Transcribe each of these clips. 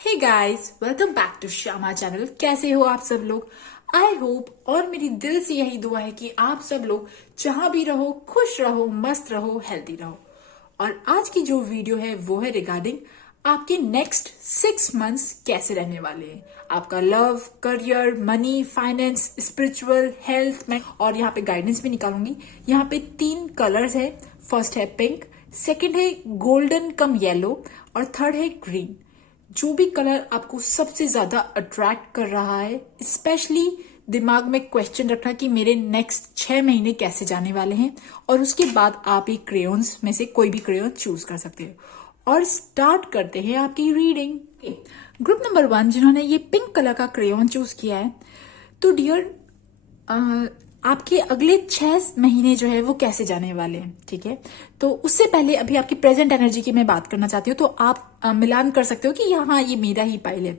Hey guys, welcome back to Shyama channel. कैसे हो आप सब लोग? आई होप और मेरी दिल से यही दुआ है कि आप सब लोग जहां भी रहो खुश रहो, मस्त रहो, हेल्दी रहो। और आज की जो वीडियो है वो है रिगार्डिंग आपके नेक्स्ट 6 मंथ्स कैसे रहने वाले हैं। आपका love, career, money, finance, spiritual, health में, और यहाँ पे गाइडेंस भी निकालूंगी। यहाँ पे 3 कलर्स है। फर्स्ट है पिंक, सेकंड है गोल्डन कम येलो, और थर्ड है ग्रीन। जो भी कलर आपको सबसे ज्यादा अट्रैक्ट कर रहा है, स्पेशली दिमाग में क्वेश्चन रखना कि मेरे नेक्स्ट 6 महीने कैसे जाने वाले हैं, और उसके बाद आप एक क्रेयॉन्स में से कोई भी क्रेयॉन चूज कर सकते हो। और स्टार्ट करते हैं आपकी रीडिंग। ग्रुप नंबर 1 जिन्होंने ये पिंक कलर का क्रेयॉन चूज किया है, तो डियर आपके अगले 6 महीने जो है वो कैसे जाने वाले हैं, ठीक है। तो उससे पहले अभी आपकी प्रेजेंट एनर्जी की मैं बात करना चाहती हूँ। तो आप मिलान कर सकते हो कि यहाँ ये मेरा ही पाइल है।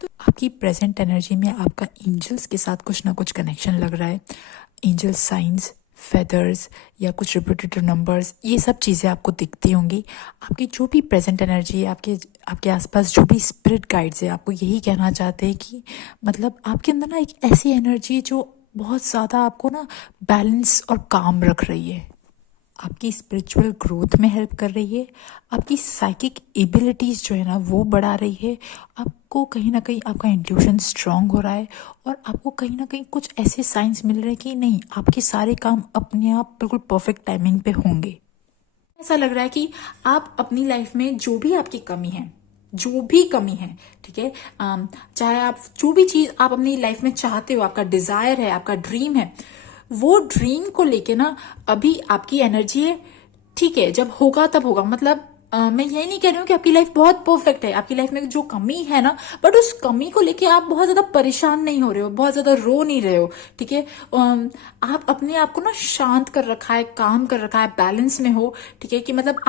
तो आपकी प्रेजेंट एनर्जी में आपका एंजल्स के साथ कुछ ना कुछ कनेक्शन लग रहा है। एंजल साइंस, फेदर्स या कुछ रिपीटेटिव नंबर्स, ये सब चीज़ें आपको दिखती होंगी। आपकी जो भी प्रेजेंट एनर्जी है, आपके आसपास जो भी स्पिरिट गाइड्स है, आपको यही कहना चाहते हैं कि मतलब आपके अंदर ना एक ऐसी एनर्जी है जो बहुत ज़्यादा आपको ना बैलेंस और काम रख रही है, आपकी स्पिरिचुअल ग्रोथ में हेल्प कर रही है, आपकी साइकिक एबिलिटीज़ जो है ना वो बढ़ा रही है। आपको कहीं ना कहीं आपका इंट्यूशन स्ट्रांग हो रहा है, और आपको कहीं ना कहीं कुछ ऐसे साइंस मिल रहे हैं कि नहीं, आपके सारे काम अपने आप बिल्कुल परफेक्ट टाइमिंग पे होंगे। ऐसा लग रहा है कि आप अपनी लाइफ में जो भी आपकी कमी है, जो भी कमी है, ठीक है, चाहे आप जो भी चीज आप अपनी लाइफ में चाहते हो, आपका डिजायर है, आपका ड्रीम है, वो ड्रीम को लेके ना अभी आपकी एनर्जी है, ठीक है। जब होगा तब होगा। मतलब मैं ये नहीं कह रही हूँ कि आपकी लाइफ बहुत परफेक्ट है। आपकी लाइफ में जो कमी है ना, बट उस कमी को लेके आप बहुत ज्यादा परेशान नहीं हो रहे हो, बहुत ज्यादा रो नहीं रहे हो, ठीक है। आप अपने आप को ना शांत कर रखा है, काम कर रखा है, बैलेंस में हो, ठीक है। कि मतलब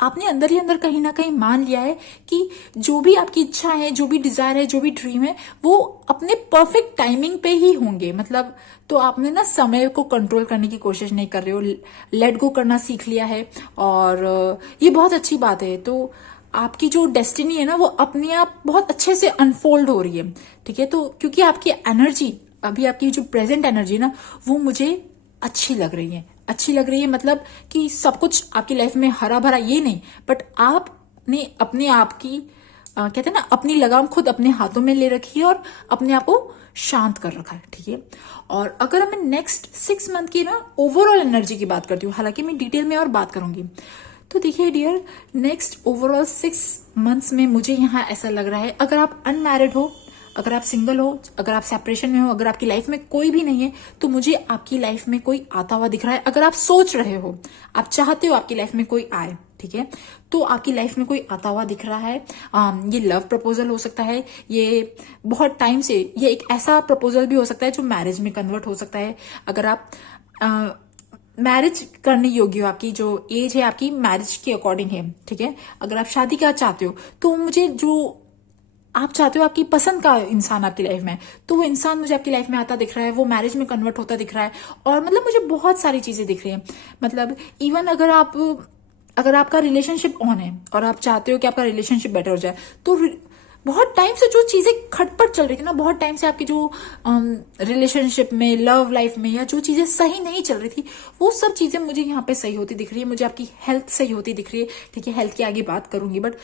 आपने अंदर ही अंदर कहीं ना कहीं मान लिया है कि जो भी आपकी इच्छा है, जो भी डिजायर है, जो भी ड्रीम है, वो अपने परफेक्ट टाइमिंग पे ही होंगे। मतलब तो आपने ना समय को कंट्रोल करने की कोशिश नहीं कर रहे हो, लेट गो करना सीख लिया है, और ये बहुत अच्छी बात है। तो आपकी जो डेस्टिनी है ना वो अपने आप बहुत अच्छे से अनफोल्ड हो रही है, ठीक है। तो क्योंकि आपकी एनर्जी, अभी आपकी जो प्रेजेंट एनर्जी ना, वो मुझे अच्छी लग रही है, अच्छी लग रही है। मतलब कि सब कुछ आपकी लाइफ में हरा भरा ये नहीं, बट आपने अपने आप की कहते हैं ना, अपनी लगाम खुद अपने हाथों में ले रखी है, और अपने आप को शांत कर रखा है, ठीक है। और अगर मैं नेक्स्ट 6 मंथ की ना ओवरऑल एनर्जी की बात करती हूँ, हालांकि मैं डिटेल में और बात करूंगी, तो देखिए डियर, नेक्स्ट ओवरऑल 6 मंथ्स में मुझे यहाँ ऐसा लग रहा है, अगर आप अनमैरिड हो, अगर आप सिंगल हो, अगर आप सेपरेशन में हो, अगर आपकी लाइफ में कोई भी नहीं है, तो मुझे आपकी लाइफ में कोई आता हुआ दिख रहा है। अगर आप सोच रहे हो, आप चाहते हो आपकी लाइफ में कोई आए, ठीक है, तो आपकी लाइफ में कोई आता हुआ दिख रहा है। ये लव प्रपोजल हो सकता है, ये बहुत टाइम से, ये एक ऐसा प्रपोजल भी हो सकता है जो मैरिज में कन्वर्ट हो सकता है। अगर आप मैरिज करने योग्य हो, आपकी जो एज है आपकी मैरिज के अकॉर्डिंग है, ठीक है। अगर आप शादी का चाहते हो, तो मुझे जो आप चाहते हो, आपकी पसंद का इंसान आपकी लाइफ में, तो वो इंसान मुझे आपकी लाइफ में आता दिख रहा है, वो मैरिज में कन्वर्ट होता दिख रहा है। और मतलब मुझे बहुत सारी चीजें दिख रही हैं। मतलब इवन अगर आपका रिलेशनशिप ऑन है और आप चाहते हो कि आपका रिलेशनशिप बेटर हो जाए, तो बहुत टाइम से जो चीजें खटपट चल रही थी ना, बहुत टाइम से आपकी जो रिलेशनशिप में, लव लाइफ में, या जो चीजें सही नहीं चल रही थी, वो सब चीजें मुझे यहाँ पे सही होती दिख रही है। मुझे आपकी हेल्थ सही होती दिख रही है, ठीक है। हेल्थ की आगे बात करूंगी, बट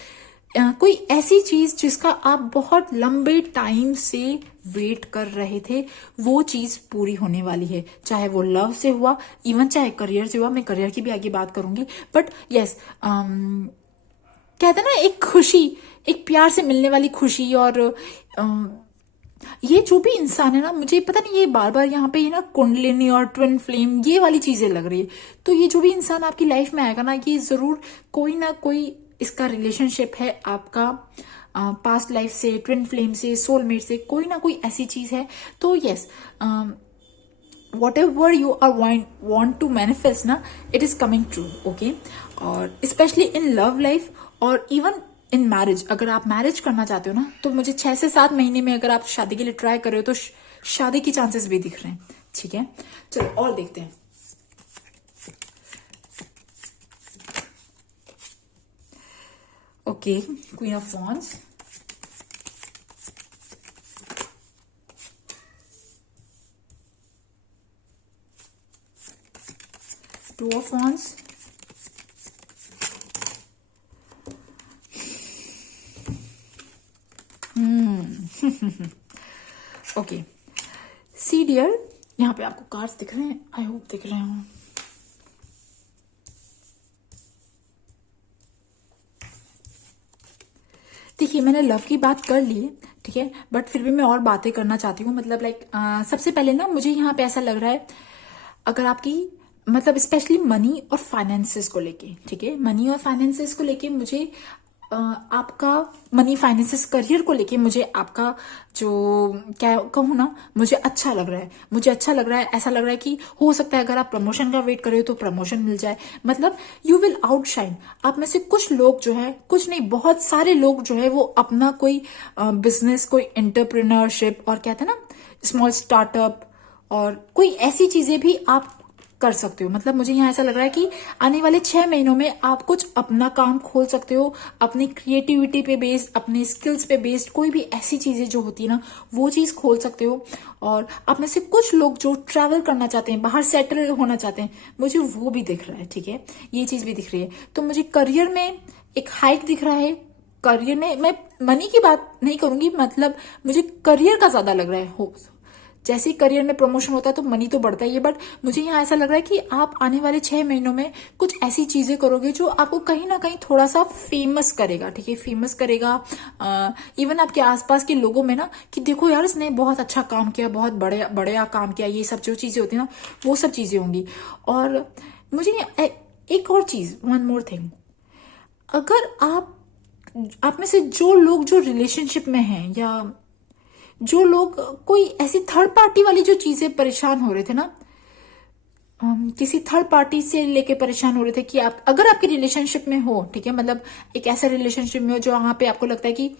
कोई ऐसी चीज जिसका आप बहुत लंबे टाइम से वेट कर रहे थे, वो चीज पूरी होने वाली है। चाहे वो लव से हुआ, इवन चाहे करियर से हुआ, मैं करियर की भी आगे बात करूंगी। बट यस, कहते हैं ना, एक खुशी, एक प्यार से मिलने वाली खुशी, और ये जो भी इंसान है ना, मुझे पता नहीं, ये बार बार यहाँ पे ये ना कुंडलिनी और ट्विन फ्लेम, ये वाली चीजें लग रही है। तो ये जो भी इंसान आपकी लाइफ में आएगा ना, ये जरूर कोई ना कोई इसका रिलेशनशिप है आपका पास्ट लाइफ से, ट्विन फ्लेम से, सोलमेट से, कोई ना कोई ऐसी चीज है। तो yes, whatever you are want to manifest ना, it is coming true, okay. और स्पेशली इन लव लाइफ, और इवन इन मैरिज, अगर आप मैरिज करना चाहते हो ना, तो मुझे 6 से 7 महीने में अगर आप शादी के लिए ट्राई कर रहे हो, तो शादी की चांसेस भी दिख रहे हैं, ठीक है। चलो और देखते हैं। Okay, queen of wands, two of wands, okay see dear, यहाँ पे आपको कार्ड्स दिख रहे हैं, आई होप दिख रहे हो। देखिए मैंने लव की बात कर ली है, ठीक है, बट फिर भी मैं और बातें करना चाहती हूँ। मतलब लाइक सबसे पहले ना मुझे यहाँ पे ऐसा लग रहा है, अगर आपकी मतलब स्पेशली मनी और फाइनेंसेस को लेके, ठीक है, मनी और फाइनेंसेस को लेके मुझे आपका मनी फाइनेंसेस करियर को लेके मुझे आपका जो क्या कहूँ ना, मुझे अच्छा लग रहा है, मुझे अच्छा लग रहा है। ऐसा लग रहा है कि हो सकता है अगर आप प्रमोशन का वेट कर रहे हो तो प्रमोशन मिल जाए। मतलब यू विल आउटशाइन। आप में से कुछ लोग जो है, कुछ नहीं बहुत सारे लोग जो है वो अपना कोई बिजनेस, कोई एंटरप्रेन्योरशिप और कहते हैं ना स्मॉल स्टार्टअप और कोई ऐसी चीजें भी आप कर सकते हो। मतलब मुझे यहाँ ऐसा लग रहा है कि आने वाले 6 महीनों में आप कुछ अपना काम खोल सकते हो, अपनी क्रिएटिविटी पे बेस्ड, अपने स्किल्स पे बेस्ड कोई भी ऐसी चीजें जो होती है ना वो चीज खोल सकते हो। और आप में से कुछ लोग जो ट्रैवल करना चाहते हैं, बाहर सेटल होना चाहते हैं, मुझे वो भी दिख रहा है, ठीक है, ये चीज भी दिख रही है। तो मुझे करियर में एक हाइक दिख रहा है। करियर में मैं मनी की बात नहीं करूंगी, मतलब मुझे करियर का ज्यादा लग रहा है। हो जैसे ही करियर में प्रमोशन होता है तो मनी तो बढ़ता ही है, बट मुझे यहाँ ऐसा लग रहा है कि आप आने वाले 6 महीनों में कुछ ऐसी चीजें करोगे जो आपको कहीं ना कहीं थोड़ा सा फेमस करेगा, ठीक है, फेमस करेगा इवन आपके आसपास के लोगों में ना, कि देखो यार इसने बहुत अच्छा काम किया, बहुत बड़ा काम किया, ये सब जो चीजें होती है ना वो सब चीजें होंगी। और मुझे एक और चीज, वन मोर थिंग, अगर आप में से जो लोग जो रिलेशनशिप में हैं या जो लोग कोई ऐसी थर्ड पार्टी वाली जो चीजें परेशान हो रहे थे ना, किसी थर्ड पार्टी से लेके परेशान हो रहे थे कि आप अगर आपके रिलेशनशिप में हो, ठीक है, मतलब एक ऐसा रिलेशनशिप में हो जो वहां पे आपको लगता है कि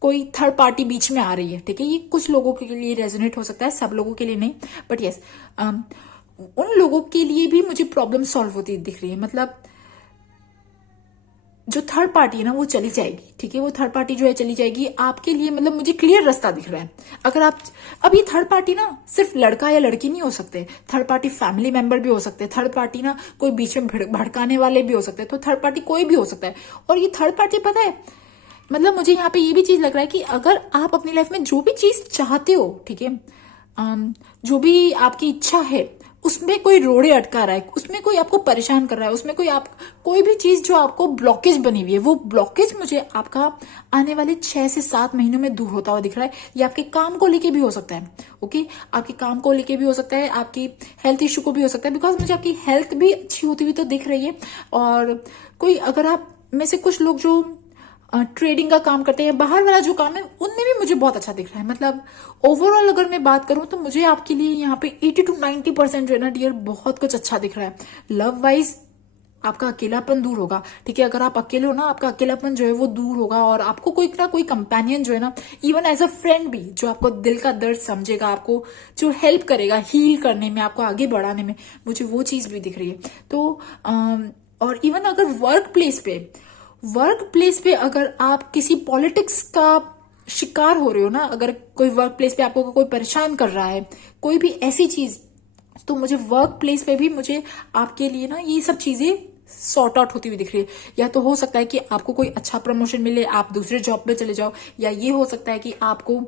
कोई थर्ड पार्टी बीच में आ रही है, ठीक है, ये कुछ लोगों के लिए रेजोनेट हो सकता है, सब लोगों के लिए नहीं, बट यस उन लोगों के लिए भी मुझे प्रॉब्लम सॉल्व होती दिख रही है। मतलब जो थर्ड पार्टी है ना वो चली जाएगी, ठीक है, वो थर्ड पार्टी जो है चली जाएगी आपके लिए। मतलब मुझे क्लियर रास्ता दिख रहा है। अगर आप अब ये थर्ड पार्टी ना सिर्फ लड़का या लड़की नहीं हो सकते, थर्ड पार्टी फैमिली मेंबर भी हो सकते हैं, थर्ड पार्टी ना कोई बीच में भड़काने वाले भी हो सकते हैं, तो थर्ड पार्टी कोई भी हो सकता है। और ये थर्ड पार्टी पता है, मतलब मुझे यहाँ पे ये भी चीज लग रहा है कि अगर आप अपनी लाइफ में जो भी चीज चाहते हो, ठीक है, जो भी आपकी इच्छा है उसमें कोई रोड़े अटका रहा है, उसमें कोई आपको परेशान कर रहा है, उसमें कोई भी चीज जो आपको ब्लॉकेज बनी हुई है, वो ब्लॉकेज मुझे आपका आने वाले 6 से 7 महीनों में दूर होता हुआ दिख रहा है। ये आपके काम को लेके भी हो सकता है, ओके, आपके काम को लेके भी हो सकता है, आपकी हेल्थ इश्यू को भी हो सकता है, बिकॉज मुझे आपकी हेल्थ भी अच्छी होती हुई तो दिख रही है। और कोई अगर आप में से कुछ लोग जो ट्रेडिंग का काम करते हैं, बाहर वाला जो काम है, उनमें भी मुझे बहुत अच्छा दिख रहा है। मतलब ओवरऑल अगर मैं बात करूं तो मुझे आपके लिए यहाँ पे 80 to 90% जो है ना डियर बहुत कुछ अच्छा दिख रहा है। लव वाइज आपका अकेलापन दूर होगा, ठीक है, अगर आप अकेले हो ना आपका अकेलापन जो है वो दूर होगा और आपको कोई ना कोई कंपेनियन जो है ना, इवन एज अ फ्रेंड भी, जो आपको दिल का दर्द समझेगा, आपको जो हेल्प करेगा हील करने में, आपको आगे बढ़ाने में, मुझे वो चीज भी दिख रही है। तो और इवन अगर वर्क प्लेस पे अगर आप किसी पॉलिटिक्स का शिकार हो रहे हो ना, अगर कोई वर्क प्लेस पे आपको कोई परेशान कर रहा है, कोई भी ऐसी चीज, तो मुझे वर्क प्लेस पे भी मुझे आपके लिए ना ये सब चीजें सॉर्ट आउट होती हुई दिख रही है। या तो हो सकता है कि आपको कोई अच्छा प्रमोशन मिले, आप दूसरे जॉब पे चले जाओ, या ये हो सकता है कि आपको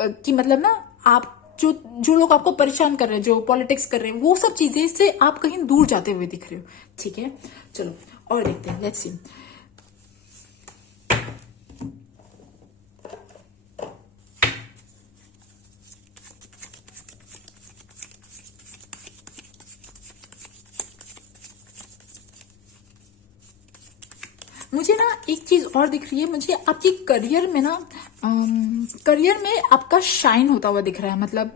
कि मतलब ना आप जो लोग आपको परेशान कर रहे हैं, जो पॉलिटिक्स कर रहे हैं, वो सब चीजें से आप कहीं दूर जाते हुए दिख रहे हो, ठीक है। चलो और देखते हैं, लेट्स सी। मुझे ना एक चीज और दिख रही है, मुझे आपकी करियर में ना करियर में आपका शाइन होता हुआ दिख रहा है। मतलब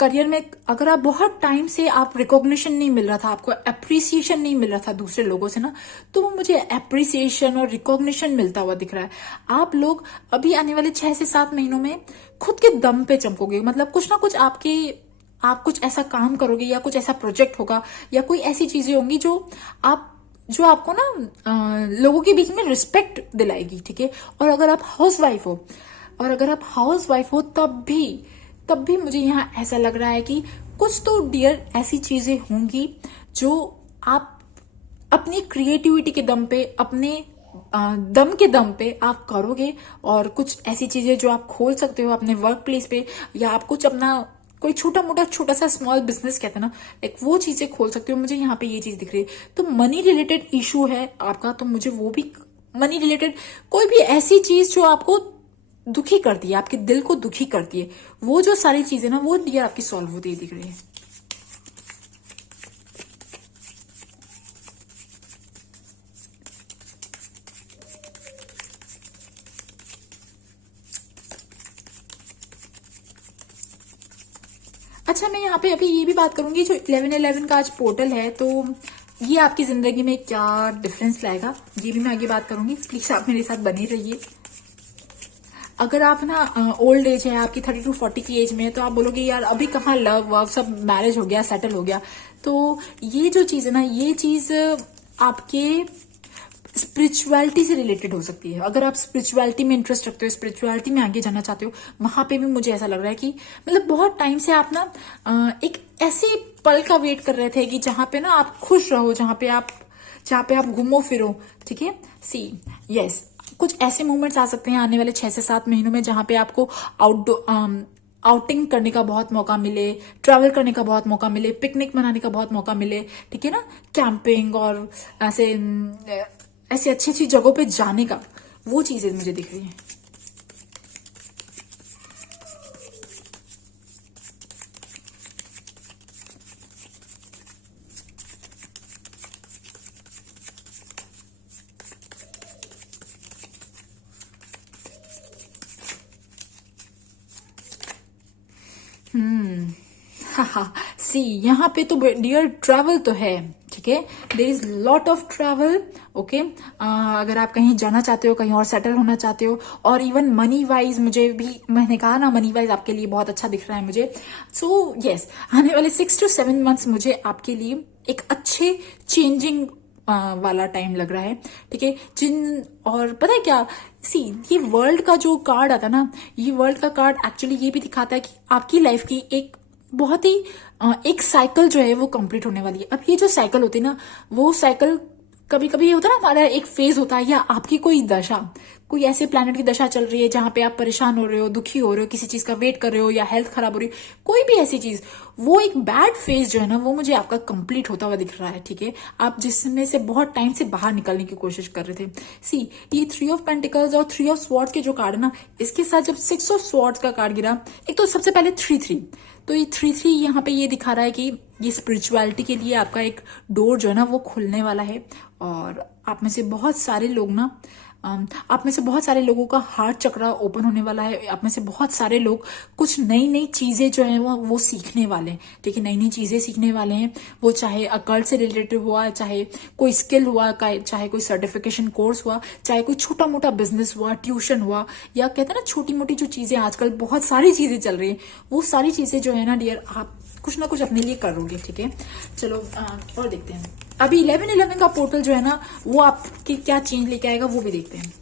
करियर में अगर आप बहुत टाइम से आप रिकॉग्निशन नहीं मिल रहा था, आपको अप्रिसिएशन नहीं मिल रहा था दूसरे लोगों से ना, तो वो मुझे अप्रिसिएशन और रिकॉग्निशन मिलता हुआ दिख रहा है। आप लोग अभी आने वाले 6 से 7 महीनों में खुद के दम पे चमकोगे। मतलब कुछ ना कुछ आप कुछ ऐसा काम करोगे या कुछ ऐसा प्रोजेक्ट होगा या कोई ऐसी चीजें होंगी जो आपको ना लोगों के बीच में रिस्पेक्ट दिलाएगी, ठीक है। और अगर आप हाउस वाइफ हो तब भी मुझे यहाँ ऐसा लग रहा है कि कुछ तो डियर ऐसी चीजें होंगी जो आप अपनी क्रिएटिविटी के दम पे, अपने दम के दम पे आप करोगे, और कुछ ऐसी चीजें जो आप खोल सकते हो अपने वर्क प्लेस पे, या आप कुछ अपना कोई छोटा मोटा छोटा सा स्मॉल बिजनेस कहते हैं ना, लाइक वो चीजें खोल सकते हो। मुझे यहाँ पे ये चीज दिख रही है। तो मनी रिलेटेड इशू है आपका, तो मुझे वो भी मनी रिलेटेड कोई भी ऐसी चीज जो आपको दुखी करती है, आपके दिल को दुखी करती है, वो जो सारी चीजें ना, वो डियर आपकी सॉल्व होती दिख रही है। अच्छा, मैं यहाँ पे अभी ये भी बात करूंगी, जो 11/11 का आज पोर्टल है, तो ये आपकी जिंदगी में क्या डिफरेंस लाएगा, ये भी मैं आगे बात करूंगी। प्लीज आप मेरे साथ बने रहिए। अगर आप ना ओल्ड एज है आपकी, 30 to 40 की एज में है, तो आप बोलोगे यार अभी कहाँ लव वव, सब मैरिज हो गया, सेटल हो गया। तो ये जो चीज है ना, ये चीज आपके स्पिरिचुअलिटी से रिलेटेड हो सकती है। अगर आप स्पिरिचुअलिटी में इंटरेस्ट रखते हो, स्पिरिचुअलिटी में आगे जाना चाहते हो, वहां पे भी मुझे ऐसा लग रहा है कि मतलब बहुत टाइम से आप ना एक ऐसे पल का वेट कर रहे थे कि जहां पे ना आप खुश रहो, जहां पे आप घूमो फिरो। ठीक है, सी यस, कुछ ऐसे मोमेंट्स आ सकते हैं आने वाले 6 से 7 महीनों में, जहां पे आपको आउटिंग करने का बहुत मौका मिले, ट्रैवल करने का बहुत मौका मिले, पिकनिक मनाने का बहुत मौका मिले। ठीक है ना, कैंपिंग और ऐसे अच्छी अच्छी जगहों पे जाने का, वो चीजें मुझे दिख रही हैं। हाँ, सी यहाँ पे तो डियर ट्रैवल तो है। ठीक है, there is lot of travel. Okay, अगर आप कहीं जाना चाहते हो, कहीं और सेटल होना चाहते हो, और इवन मनी वाइज, मुझे भी, मैंने कहा ना, मनी वाइज आपके लिए बहुत अच्छा दिख रहा है मुझे। सो यस, आने वाले 6 to 7 मंथ्स मुझे आपके लिए एक अच्छे चेंजिंग वाला टाइम लग रहा है। ठीक है, और पता है क्या, सी ये वर्ल्ड का जो कार्ड आता ना, ये वर्ल्ड का कार्ड एक्चुअली ये भी दिखाता है कि आपकी लाइफ की एक बहुत ही एक साइकिल जो है वो कंप्लीट होने वाली है। अब ये जो साइकिल होती है ना, वो साइकिल कभी कभी ये होता है ना, हमारा एक फेज होता है, या आपकी कोई दशा, कोई ऐसे प्लैनेट की दशा चल रही है जहां पे आप परेशान हो रहे हो, दुखी हो रहे हो, किसी चीज का वेट कर रहे हो, या हेल्थ खराब हो रही है, कोई भी ऐसी चीज, वो एक बैड फेज जो है ना, वो मुझे आपका कंप्लीट होता हुआ दिख रहा है। ठीक है, आप जिसमें से बहुत टाइम से बाहर निकलने की कोशिश कर रहे थे। सी ये 3 ऑफ पेंटिकल्स और 3 ऑफ स्वॉर्ड्स के जो कार्ड है ना, इसके साथ जब 6 ऑफ स्वॉर्ड्स का कार्ड गिरा, एक तो सबसे पहले 3-3, तो ये 3-3 यहाँ पे ये दिखा रहा है कि ये स्पिरिचुअलिटी के लिए आपका एक डोर जो है ना, वो खुलने वाला है। और आप में से बहुत सारे लोग ना, आप में से बहुत सारे लोगों का हार्ट चक्रा ओपन होने वाला है। आप में से बहुत सारे लोग कुछ नई नई चीजें जो है वो सीखने वाले हैं। ठीक है, नई नई चीजें सीखने वाले हैं, वो चाहे अकल्ट से रिलेटेड हुआ, चाहे कोई स्किल हुआ, चाहे कोई सर्टिफिकेशन कोर्स हुआ, चाहे कोई छोटा मोटा बिजनेस हुआ, ट्यूशन हुआ, या कहते हैं ना छोटी मोटी जो चीजें, आजकल बहुत सारी चीजें चल रही है, वो सारी चीजें जो है ना डियर, आप कुछ ना कुछ अपने लिए करोगे। ठीक है, चलो और देखते हैं अभी 11/11 का पोर्टल जो है ना, वो आपकी क्या चेंज लेके आएगा, वो भी देखते हैं।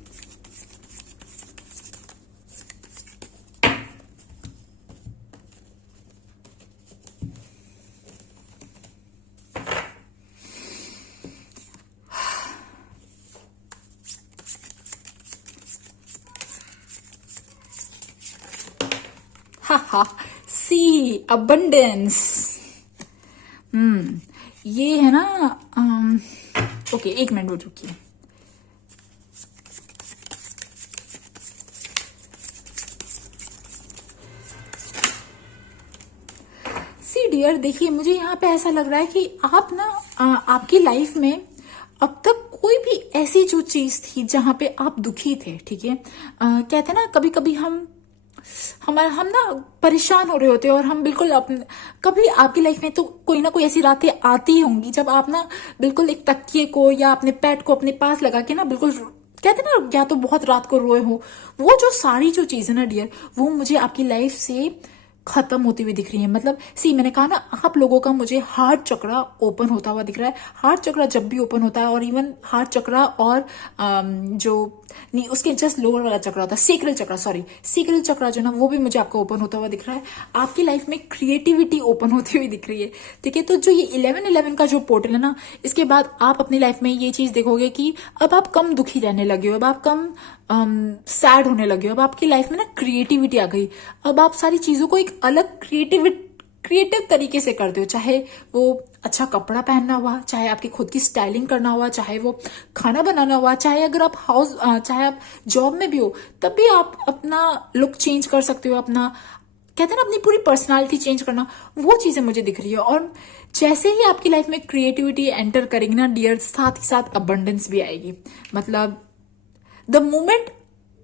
हा, सी अबंडेंस। ये है ना, ओके, एक मिनट वो रुकिए। सी डियर, देखिए मुझे यहाँ पे ऐसा लग रहा है कि आप ना आपकी लाइफ में अब तक कोई भी ऐसी जो चीज थी जहां पे आप दुखी थे। ठीक है, कहते हैं ना, कभी कभी हम ना परेशान हो रहे होते हैं, और हम बिल्कुल अपने, कभी आपकी लाइफ में तो कोई ना कोई ऐसी रातें आती होंगी जब आप ना बिल्कुल एक तकिए को या अपने पेट को अपने पास लगा के ना, बिल्कुल कहते हैं ना, या तो बहुत रात को रोए हो। वो जो सारी जो चीज है ना डियर, वो मुझे आपकी लाइफ से खत्म होती हुई दिख रही है। मतलब मैंने कहा ना, आप लोगों का मुझे हार्ट चक्रा ओपन होता हुआ दिख रहा है। हार्ट चक्रा जब भी ओपन होता है, और इवन हार्ट चक्रा और जो नहीं, उसके जस्ट लोअर वाला चक्रा होता है, सेक्रल चक्रा, सॉरी, सेक्रल चक्रा जो ना, वो भी मुझे आपका ओपन होता हुआ दिख रहा है। आपकी लाइफ में क्रिएटिविटी ओपन होती हुई दिख रही है। ठीक है, तो जो ये 11-11 का जो पोर्टल है ना, इसके बाद आप अपनी लाइफ में ये चीज देखोगे कि अब आप कम दुखी रहने लगे हो, अब आप कम सैड होने लगे हो। अब आपकी लाइफ में ना क्रिएटिविटी आ गई। अब आप सारी चीजों को एक अलग क्रिएटिव तरीके से करते हो, चाहे वो अच्छा कपड़ा पहनना हुआ, चाहे आपकी खुद की स्टाइलिंग करना हुआ, चाहे वो खाना बनाना हुआ, चाहे अगर आप चाहे आप जॉब में भी हो, तब भी आप अपना लुक चेंज कर सकते हो। अपना कहते हैं ना, अपनी पूरी पर्सनालिटी चेंज करना, वो चीजें मुझे दिख रही है। और जैसे ही आपकी लाइफ में क्रिएटिविटी एंटर करेगी ना डियर, साथ ही साथ अबंडेंस भी आएगी। मतलब द मोमेंट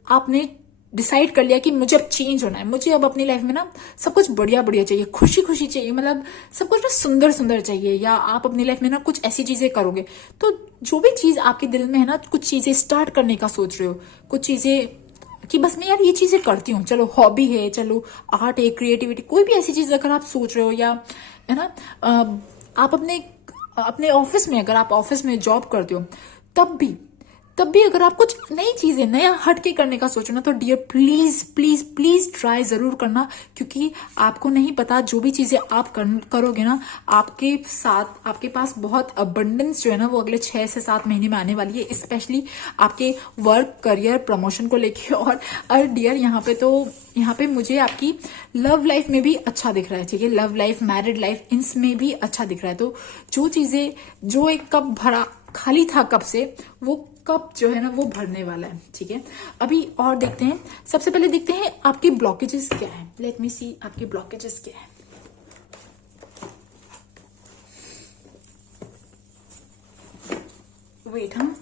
आपने डिसाइड कर लिया कि मुझे अब चेंज होना है, मुझे अब अपनी लाइफ में ना सब कुछ बढ़िया बढ़िया चाहिए, खुशी खुशी चाहिए, मतलब सब कुछ ना सुंदर सुंदर चाहिए, या आप अपनी लाइफ में ना कुछ ऐसी चीजें करोगे, तो जो भी चीज आपके दिल में है ना, कुछ चीजें स्टार्ट करने का सोच रहे हो, कुछ चीजें कि बस मैं यार ये चीजें करती हूँ, चलो हॉबी है, चलो आर्ट है, क्रिएटिविटी, कोई भी ऐसी चीज अगर आप सोच रहे हो, या है ना, आप अपने अपने ऑफिस में, अगर आप ऑफिस में जॉब करते हो, तब भी अगर आप कुछ नई चीजें, नया हटके करने का सोचो ना, तो dear please please please try जरूर करना। क्योंकि आपको नहीं पता, जो भी चीजें आप करोगे ना, आपके साथ, आपके पास बहुत अबंडेंस जो है ना, वो अगले 6 से 7 महीने में आने वाली है, स्पेशली आपके वर्क, करियर, प्रमोशन को लेके। और डियर यहाँ पे मुझे आपकी लव लाइफ में भी अच्छा दिख रहा है। ठीक है, लव लाइफ, मैरिड लाइफ, इनमें भी अच्छा दिख रहा है। तो जो चीजें, जो एक कप भरा खाली था कब से, वो कप जो है ना, वो भरने वाला है। ठीक है, अभी और देखते हैं। सबसे पहले देखते हैं आपके ब्लॉकेजेस क्या है। लेट मी सी आपके ब्लॉकेजेस क्या है। वेट, हाँ,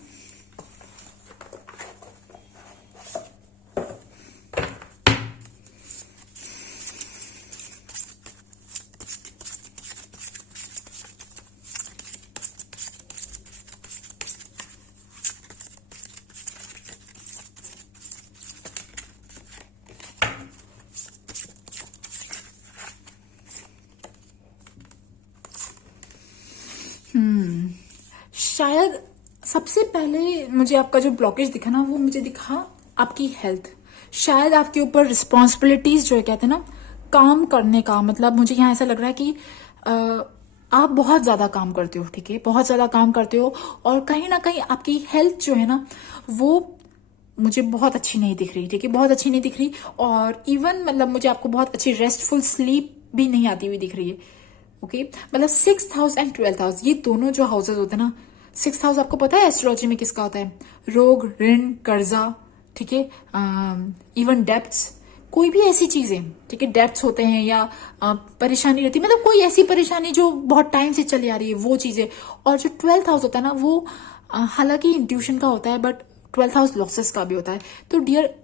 शायद सबसे पहले मुझे आपका जो ब्लॉकेज दिखा ना, वो मुझे दिखा आपकी हेल्थ। शायद आपके ऊपर रिस्पॉन्सिबिलिटीज जो है, कहते हैं ना, काम करने का, मतलब मुझे यहाँ ऐसा लग रहा है कि आप बहुत ज्यादा काम करते हो। ठीक है, बहुत ज्यादा काम करते हो, और कहीं ना कहीं आपकी हेल्थ जो है ना, वो मुझे बहुत अच्छी नहीं दिख रही। ठीक है, बहुत अच्छी नहीं दिख रही, और इवन मतलब मुझे आपको बहुत अच्छी रेस्टफुल स्लीप भी नहीं आती हुई दिख रही है। ओके, मतलब 6th house and 12th house, ये दोनों जो हाउसेज होते हैं ना, 6th हाउस आपको पता है एस्ट्रोलॉजी में किसका होता है? रोग, ऋण, कर्जा, ठीक है, इवन डेब्ट्स, कोई भी ऐसी चीजें, ठीक है, डेब्ट्स होते हैं, या परेशानी रहती है, मतलब कोई ऐसी परेशानी जो बहुत टाइम से चली आ रही है, वो चीजें। और जो 12th हाउस होता है ना, वो हालांकि इंट्यूशन का होता है, बट 12th हाउस लॉसेस का भी होता है। तो डियर,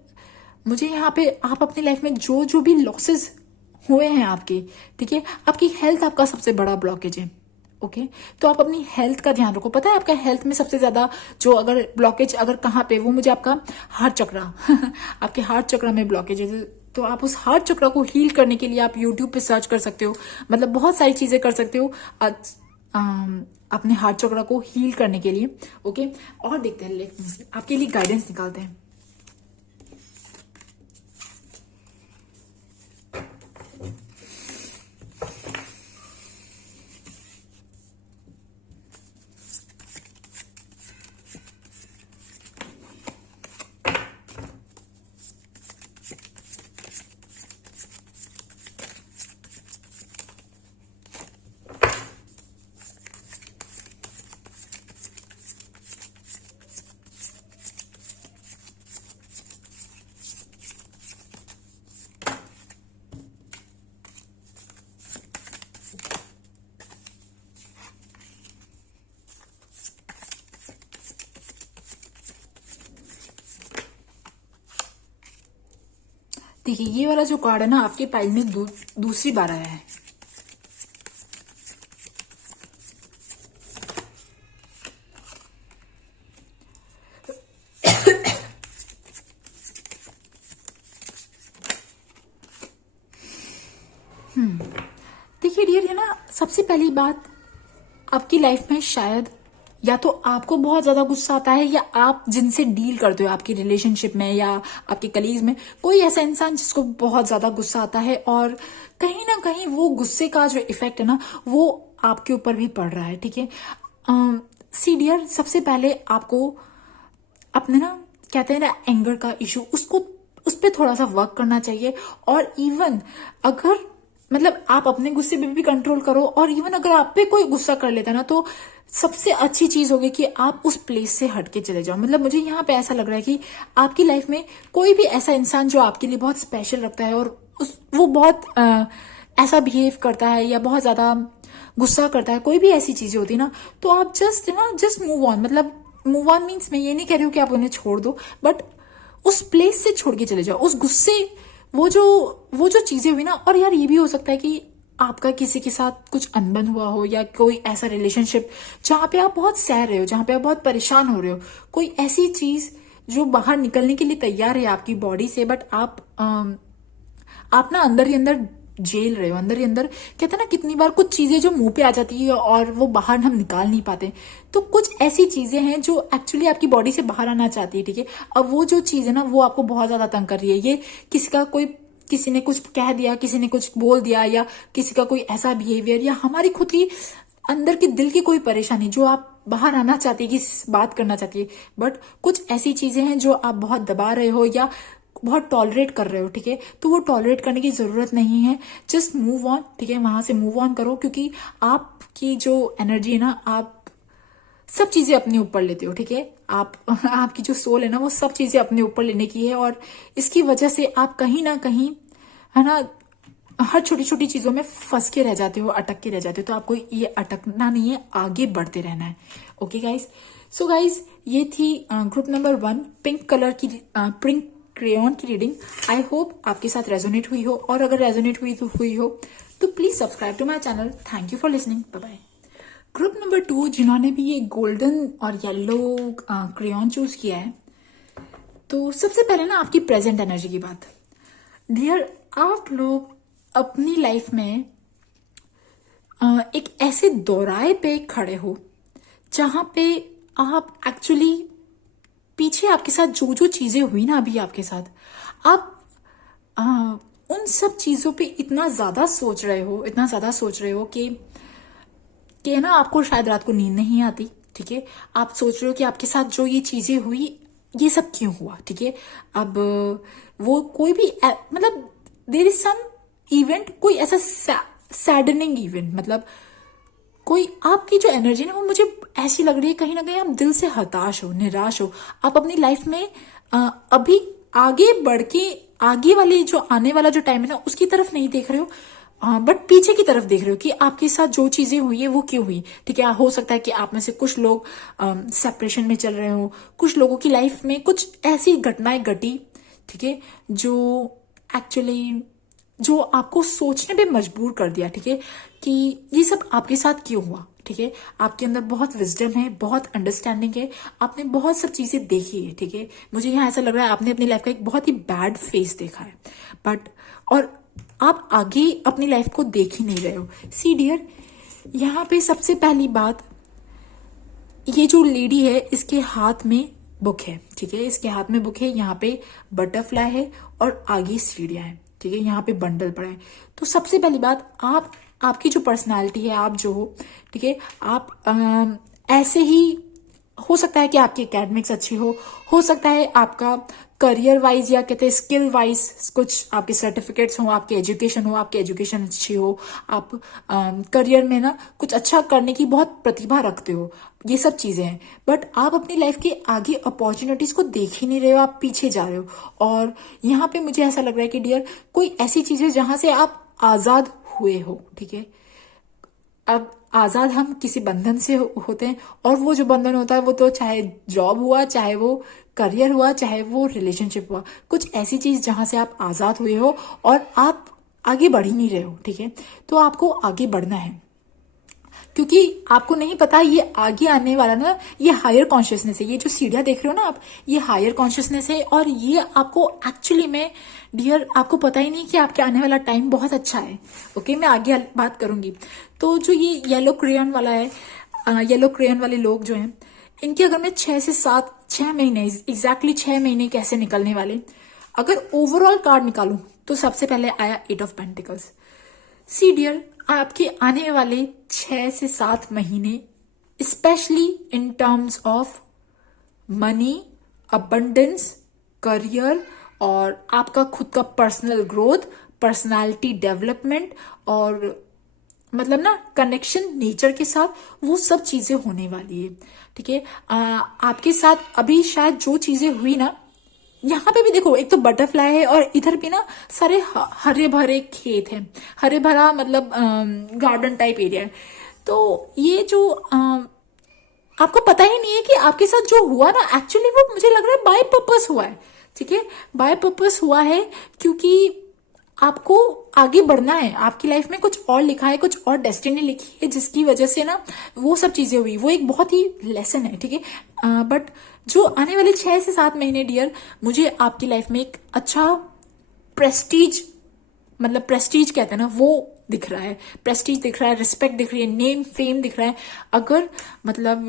मुझे यहाँ पे आप अपनी लाइफ में जो जो भी लॉसेस हुए हैं आपके, ठीक है, आपकी हेल्थ आपका सबसे बड़ा ब्लॉकेज है। ओके, तो आप अपनी हेल्थ का ध्यान रखो। पता है आपका हेल्थ में सबसे ज्यादा जो अगर ब्लॉकेज अगर कहाँ पे, वो मुझे आपका हार्ट चक्रा आपके हार्ट चक्रा में ब्लॉकेज है। तो आप उस हार्ट चक्रा को हील करने के लिए आप यूट्यूब पे सर्च कर सकते हो, मतलब बहुत सारी चीजें कर सकते हो अपने हार्ट चक्रा को हील करने के लिए। ओके, और देखते हैं, आपके लिए गाइडेंस निकालते हैं। देखिए, ये वाला जो कार्ड है ना, आपके पाइल में दूसरी बार आया है। सबसे पहली बात, आपकी लाइफ में शायद या तो आपको बहुत ज्यादा गुस्सा आता है, या आप जिनसे डील करते हो आपकी रिलेशनशिप में या आपके कलीग्स में, कोई ऐसा इंसान जिसको बहुत ज्यादा गुस्सा आता है, और कहीं ना कहीं वो गुस्से का जो इफेक्ट है ना, वो आपके ऊपर भी पड़ रहा है। ठीक है, सी डियर, सबसे पहले आपको अपने ना, कहते हैं ना, एंगर का इशू, उसको उस पर थोड़ा सा वर्क करना चाहिए। और इवन अगर मतलब आप अपने गुस्से पे भी कंट्रोल करो, और इवन अगर आप पे कोई गुस्सा कर लेता है ना, तो सबसे अच्छी चीज होगी कि आप उस प्लेस से हट के चले जाओ। मतलब मुझे यहाँ पे ऐसा लग रहा है कि आपकी लाइफ में कोई भी ऐसा इंसान जो आपके लिए बहुत स्पेशल रखता है, और वो बहुत ऐसा बिहेव करता है या बहुत ज्यादा गुस्सा करता है, कोई भी ऐसी चीजें होती है ना, तो आप जस्ट मूव ऑन। मतलब मूव ऑन मीन्स मैं ये नहीं कह रही हूँ कि आप उन्हें छोड़ दो, बट उस प्लेस से छोड़ के चले जाओ, उस गुस्से, वो जो चीजें हुई ना। और यार ये भी हो सकता है कि आपका किसी के साथ कुछ अनबन हुआ हो, या कोई ऐसा रिलेशनशिप जहां पे आप बहुत सह रहे हो, जहां पे आप बहुत परेशान हो रहे हो, कोई ऐसी चीज जो बाहर निकलने के लिए तैयार है आपकी बॉडी से, बट आप ना अंदर ही अंदर जेल रहे हो, अंदर ही अंदर। कहते हैं ना, कितनी बार कुछ चीजें जो मुंह पे आ जाती है और वो बाहर हम निकाल नहीं पाते, तो कुछ ऐसी चीजें हैं जो एक्चुअली आपकी बॉडी से बाहर आना चाहती है। ठीक है, अब वो जो चीज है ना, वो आपको बहुत ज्यादा तंग कर रही है। ये किसी ने कुछ कह दिया, किसी ने कुछ बोल दिया, या किसी का कोई ऐसा बिहेवियर, या हमारी खुद की अंदर की दिल की कोई परेशानी जो आप बाहर आना चाहती है, कि बात करना चाहती है, बट कुछ ऐसी चीजें हैं जो आप बहुत दबा रहे हो या बहुत टॉलरेट कर रहे हो। ठीक है, तो वो टॉलरेट करने की जरूरत नहीं है, जस्ट मूव ऑन। ठीक है, वहां से मूव ऑन करो, क्योंकि आपकी जो एनर्जी है ना, आप सब चीजें अपने ऊपर लेते हो। ठीक है, आपकी जो सोल है ना, वो सब चीजें अपने ऊपर लेने की है, और इसकी वजह से आप कहीं ना कहीं, है ना, हर छोटी छोटी चीजों में फंस के रह जाते हो, अटक के रह जाते हो। तो आपको ये अटकना नहीं है, आगे बढ़ते रहना है। ओके गाइज, सो गाइज, ये थी ग्रुप नंबर 1, पिंक कलर की पिंक क्रेयॉन की रीडिंग। आई होप आपके साथ रेजोनेट हुई हो, और अगर रेजोनेट हुई हो तो please subscribe to my channel. Thank you for listening, bye bye. Group number 2, जिन्होंने भी ये गोल्डन और येलो क्रेयॉन चूज किया है, तो सबसे पहले ना आपकी प्रेजेंट एनर्जी की बात। डियर, आप लोग अपनी लाइफ में एक ऐसे दौराए पे खड़े हो जहां पे आप एक्चुअली, पीछे आपके साथ जो जो चीजें हुई ना अभी आपके साथ, आप उन सब चीजों पे इतना ज्यादा सोच रहे हो कि ना, आपको शायद रात को नींद नहीं आती। ठीक है, आप सोच रहे हो कि आपके साथ जो ये चीजें हुई, ये सब क्यों हुआ। ठीक है, अब वो कोई भी मतलब देयर इज सम इवेंट, कोई ऐसा सैडनिंग इवेंट, मतलब कोई आपकी जो एनर्जी ना, वो मुझे ऐसी लग रही है, कहीं ना कहीं आप दिल से हताश हो, निराश हो। आप अपनी लाइफ में अभी आगे बढ़ के, आगे वाली जो आने वाला जो टाइम है ना, उसकी तरफ नहीं देख रहे हो, बट पीछे की तरफ देख रहे हो कि आपके साथ जो चीजें हुई है वो क्यों हुई। ठीक है, हो सकता है कि आप में से कुछ लोग सेपरेशन में चल रहे हो, कुछ लोगों की लाइफ में कुछ ऐसी घटनाएं घटी, ठीक है, जो एक्चुअली जो आपको सोचने पे मजबूर कर दिया। ठीक है, कि ये सब आपके साथ क्यों हुआ। ठीक है, आपके अंदर बहुत विजडम है, बहुत अंडरस्टैंडिंग है, आपने बहुत सब चीजें देखी है। ठीक है, मुझे यहाँ ऐसा लग रहा है आपने अपनी लाइफ का एक बहुत ही बैड फेस देखा है, बट और आप आगे अपनी लाइफ को देख ही नहीं रहे हो। सी डियर, यहाँ पे सबसे पहली बात, ये जो लेडी है, इसके हाथ में बुक है। ठीक है, इसके हाथ में बुक है, यहाँ पे बटरफ्लाई है और आगे सीढ़ियां हैं। ठीक है, यहाँ पे बंडल पड़ा है। तो सबसे पहली बात, आपकी जो पर्सनालिटी है, आप जो हो, ठीक है, आप ऐसे ही, हो सकता है कि आपकी एकेडमिक्स अच्छी हो सकता है आपका करियर वाइज या कहते हैं स्किल वाइज कुछ आपके सर्टिफिकेट्स हो, आपकी एजुकेशन अच्छी हो, आप करियर में ना कुछ अच्छा करने की बहुत प्रतिभा रखते हो, ये सब चीजें हैं, बट आप अपनी लाइफ के आगे अपॉर्चुनिटीज को देख ही नहीं रहे हो, आप पीछे जा रहे हो। और यहाँ पे मुझे ऐसा लग रहा है कि डियर, कोई ऐसी चीज है जहां से आप आजाद हुए हो। ठीक है, अब आजाद हम किसी बंधन से होते हैं, और वो जो बंधन होता है, वो तो चाहे जॉब हुआ, चाहे वो करियर हुआ, चाहे वो रिलेशनशिप हुआ, कुछ ऐसी चीज जहां से आप आजाद हुए हो और आप आगे बढ़ ही नहीं रहे हो। ठीक है, तो आपको आगे बढ़ना है, क्योंकि आपको नहीं पता ये आगे आने वाला ना, ये हायर कॉन्शियसनेस है। ये जो सीढ़ियां देख रहे हो ना आप, ये हायर कॉन्शियसनेस है। और ये आपको एक्चुअली में डियर, आपको पता ही नहीं कि आपके आने वाला टाइम बहुत अच्छा है। ओके, मैं आगे बात करूंगी। तो जो ये येलो क्रेयन वाला है, येलो क्रेयन वाले लोग जो हैं, इनके अगर मैं 6 महीने एग्जैक्टली 6 महीने कैसे निकलने वाले, अगर ओवरऑल कार्ड निकालूं तो सबसे पहले आया 8 ऑफ पेंटिकल्स। सी डियर, आपके आने वाले 6 से 7 महीने specially in terms of money, abundance, career और आपका खुद का पर्सनल ग्रोथ, पर्सनालिटी डेवलपमेंट और मतलब ना कनेक्शन नेचर के साथ, वो सब चीजें होने वाली है। ठीक है, आपके साथ अभी शायद जो चीजें हुई ना, यहाँ पे भी देखो, एक तो बटरफ्लाई है और इधर भी ना सारे हरे भरे खेत हैं, हरे भरा मतलब गार्डन टाइप एरिया है। तो ये जो आपको पता ही नहीं है कि आपके साथ जो हुआ ना, एक्चुअली वो मुझे लग रहा है बाय पर्पस हुआ है। ठीक है, बाय पर्पस हुआ है क्योंकि आपको आगे बढ़ना है। आपकी लाइफ में कुछ और लिखा है, कुछ और डेस्टिनी लिखी है, जिसकी वजह से ना वो सब चीजें हुई। वो एक बहुत ही लेसन है। ठीक है, बट जो आने वाले 6 से 7 महीने डियर, मुझे आपकी लाइफ में एक अच्छा प्रेस्टीज, मतलब प्रेस्टीज कहते हैं ना, वो दिख रहा है। प्रेस्टीज दिख रहा है, रिस्पेक्ट दिख रही है, नेम फेम दिख रहा है। अगर मतलब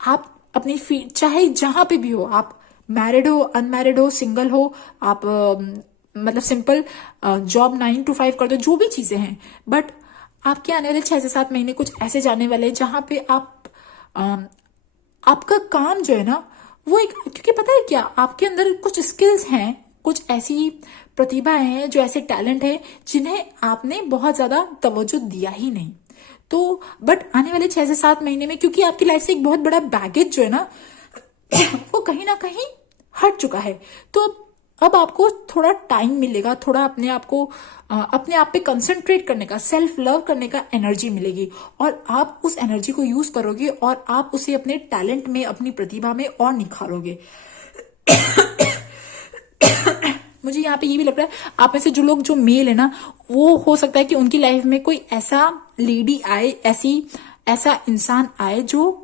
आप अपनी फील्ड, चाहे जहां पे भी हो, आप मैरिड हो, अनमैरिड हो, सिंगल हो, आप मतलब सिंपल जॉब 9 to 5 कर दो, जो भी चीजें हैं, बट आपके आने वाले 6 से 7 महीने कुछ ऐसे जाने वाले हैं जहां पे आपका काम जो है ना, वो एक, क्योंकि पता है क्या, आपके अंदर कुछ स्किल्स हैं, कुछ ऐसी प्रतिभाएं हैं, जो ऐसे टैलेंट है जिन्हें आपने बहुत ज्यादा तवज्जो दिया ही नहीं। तो बट आने वाले 6 से 7 महीने में, क्योंकि आपकी लाइफ से एक बहुत बड़ा बैगेज जो है ना वो कहीं ना कहीं हट चुका है, तो अब आपको थोड़ा टाइम मिलेगा, थोड़ा अपने आप पे कंसंट्रेट करने का, सेल्फ लव करने का एनर्जी मिलेगी, और आप उस एनर्जी को यूज करोगे और आप उसे अपने टैलेंट में, अपनी प्रतिभा में और निखारोगे। मुझे यहाँ पे ये भी लग रहा है, आप में से जो लोग, जो मेल है ना, वो हो सकता है कि उनकी लाइफ में कोई ऐसा लेडी आए, ऐसा इंसान आए जो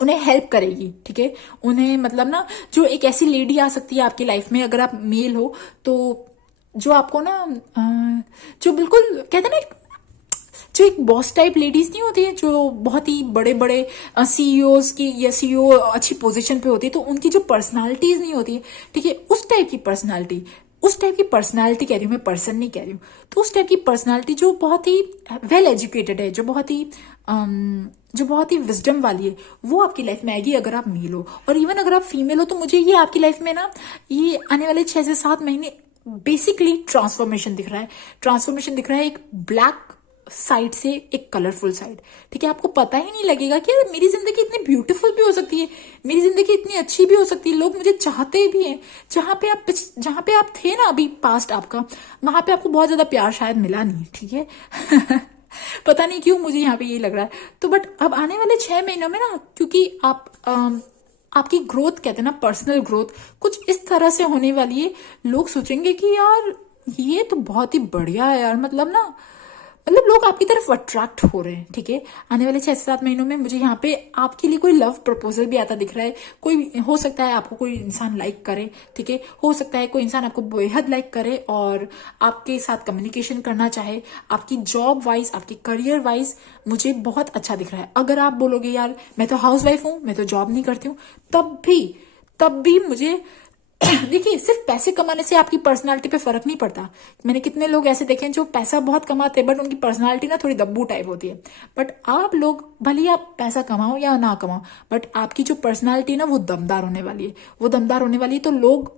उन्हें हेल्प करेगी। ठीक है, उन्हें मतलब ना, जो एक ऐसी लेडी आ सकती है आपकी लाइफ में, अगर आप मेल हो तो, जो आपको ना जो बिल्कुल कहते हैं ना, जो एक बॉस टाइप लेडीज नहीं होती है, जो बहुत ही बड़े बड़े सीईओज की, या सीईओ अच्छी पोजीशन पे होती है, तो उनकी जो पर्सनालिटीज नहीं होती है, ठीक है, उस टाइप की पर्सनालिटी, कह रही हूँ मैं, पर्सन नहीं कह रही हूँ। तो उस टाइप की पर्सनालिटी जो बहुत ही वेल एजुकेटेड है, जो बहुत ही विजडम वाली है, वो आपकी लाइफ में आएगी अगर आप मेल हो। और इवन अगर आप फीमेल हो, तो मुझे ये आपकी लाइफ में ना, ये आने वाले 6 से 7 महीने बेसिकली ट्रांसफॉर्मेशन दिख रहा है, एक ब्लैक साइड से एक कलरफुल साइड। ठीक है, आपको पता ही नहीं लगेगा कि यार मेरी जिंदगी इतनी ब्यूटीफुल भी हो सकती है, मेरी जिंदगी इतनी अच्छी भी हो सकती है, लोग मुझे चाहते भी हैं। जहां पे आप थे ना अभी, पास्ट आपका, वहां पे आपको बहुत ज्यादा प्यार शायद मिला नहीं। ठीक है पता नहीं क्यों मुझे यहाँ पे यही लग रहा है। तो बट अब आने वाले 6 महीनों में ना, क्योंकि आपकी ग्रोथ, कहते हैं ना पर्सनल ग्रोथ, कुछ इस तरह से होने वाली है, लोग सोचेंगे कि यार ये तो बहुत ही बढ़िया है यार, मतलब लोग आपकी तरफ अट्रैक्ट हो रहे हैं। ठीक है, आने वाले 6 से 7 महीनों में मुझे यहाँ पे आपके लिए कोई लव प्रपोजल भी आता दिख रहा है। कोई हो सकता है आपको कोई इंसान लाइक करे, ठीक है, हो सकता है कोई इंसान आपको बेहद लाइक करे और आपके साथ कम्युनिकेशन करना चाहे। आपकी जॉब वाइज, आपकी करियर वाइज मुझे बहुत अच्छा दिख रहा है। अगर आप बोलोगे यार मैं तो हाउस वाइफ हूं, मैं तो जॉब नहीं करती हूँ, तब भी मुझे देखिए, सिर्फ पैसे कमाने से आपकी पर्सनालिटी पे फर्क नहीं पड़ता। मैंने कितने लोग ऐसे देखे हैं जो पैसा बहुत कमाते हैं, बट उनकी पर्सनालिटी ना थोड़ी दब्बू टाइप होती है। बट आप लोग, भले ही आप पैसा कमाओ या ना कमाओ, बट आपकी जो पर्सनालिटी ना, वो दमदार होने वाली है। तो लोग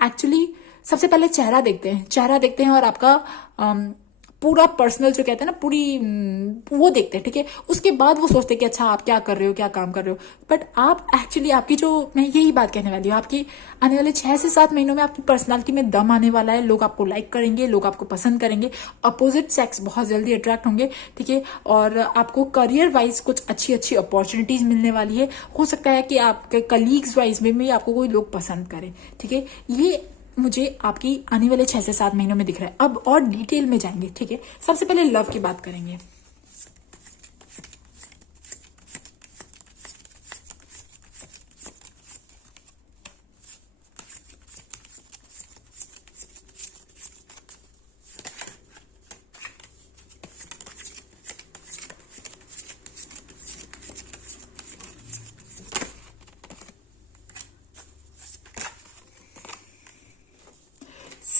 एक्चुअली सबसे पहले चेहरा देखते हैं और आपका पूरा पर्सनल, जो कहते हैं ना, वो देखते हैं। ठीक है, उसके बाद वो सोचते हैं कि अच्छा आप क्या कर रहे हो, क्या काम कर रहे हो। बट आप एक्चुअली, आपकी जो, मैं यही बात कहने वाली हूँ, आपकी आने वाले 6 से 7 महीनों में आपकी पर्सनालिटी में दम आने वाला है। लोग आपको लाइक करेंगे, लोग आपको पसंद करेंगे, अपोजिट सेक्स बहुत जल्दी अट्रैक्ट होंगे। ठीक है, और आपको करियर वाइज कुछ अच्छी अपॉर्चुनिटीज मिलने वाली है। हो सकता है कि आपके कलीग्स वाइज में भी आपको कोई लोग पसंद करें। ठीक है, ये मुझे आपकी आने वाले 6 से 7 महीनों में दिख रहा है। अब और डिटेल में जाएंगे। ठीक है, सबसे पहले लव की बात करेंगे।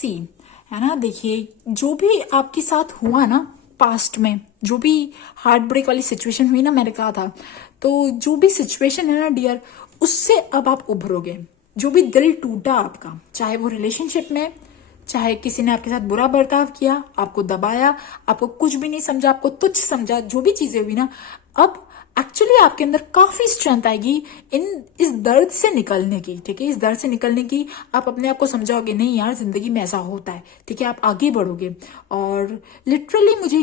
सी, है ना। देखिए, जो भी आपके साथ हुआ ना पास्ट में, जो भी हार्ट ब्रेक वाली सिचुएशन हुई ना, मैंने कहा था, तो जो भी सिचुएशन है ना डियर, उससे अब आप उभरोगे। जो भी दिल टूटा आपका, चाहे वो रिलेशनशिप में, चाहे किसी ने आपके साथ बुरा बर्ताव किया, आपको दबाया, आपको कुछ भी नहीं समझा, आपको तुच्छ समझा, जो भी चीजें हुई ना, अब एक्चुअली आपके अंदर काफी स्ट्रेंथ आएगी इस दर्द से निकलने की। ठीक है, इस दर्द से निकलने की आप अपने आप को समझाओगे, नहीं यार जिंदगी में ऐसा होता है। ठीक है, आप आगे बढ़ोगे। और लिटरली मुझे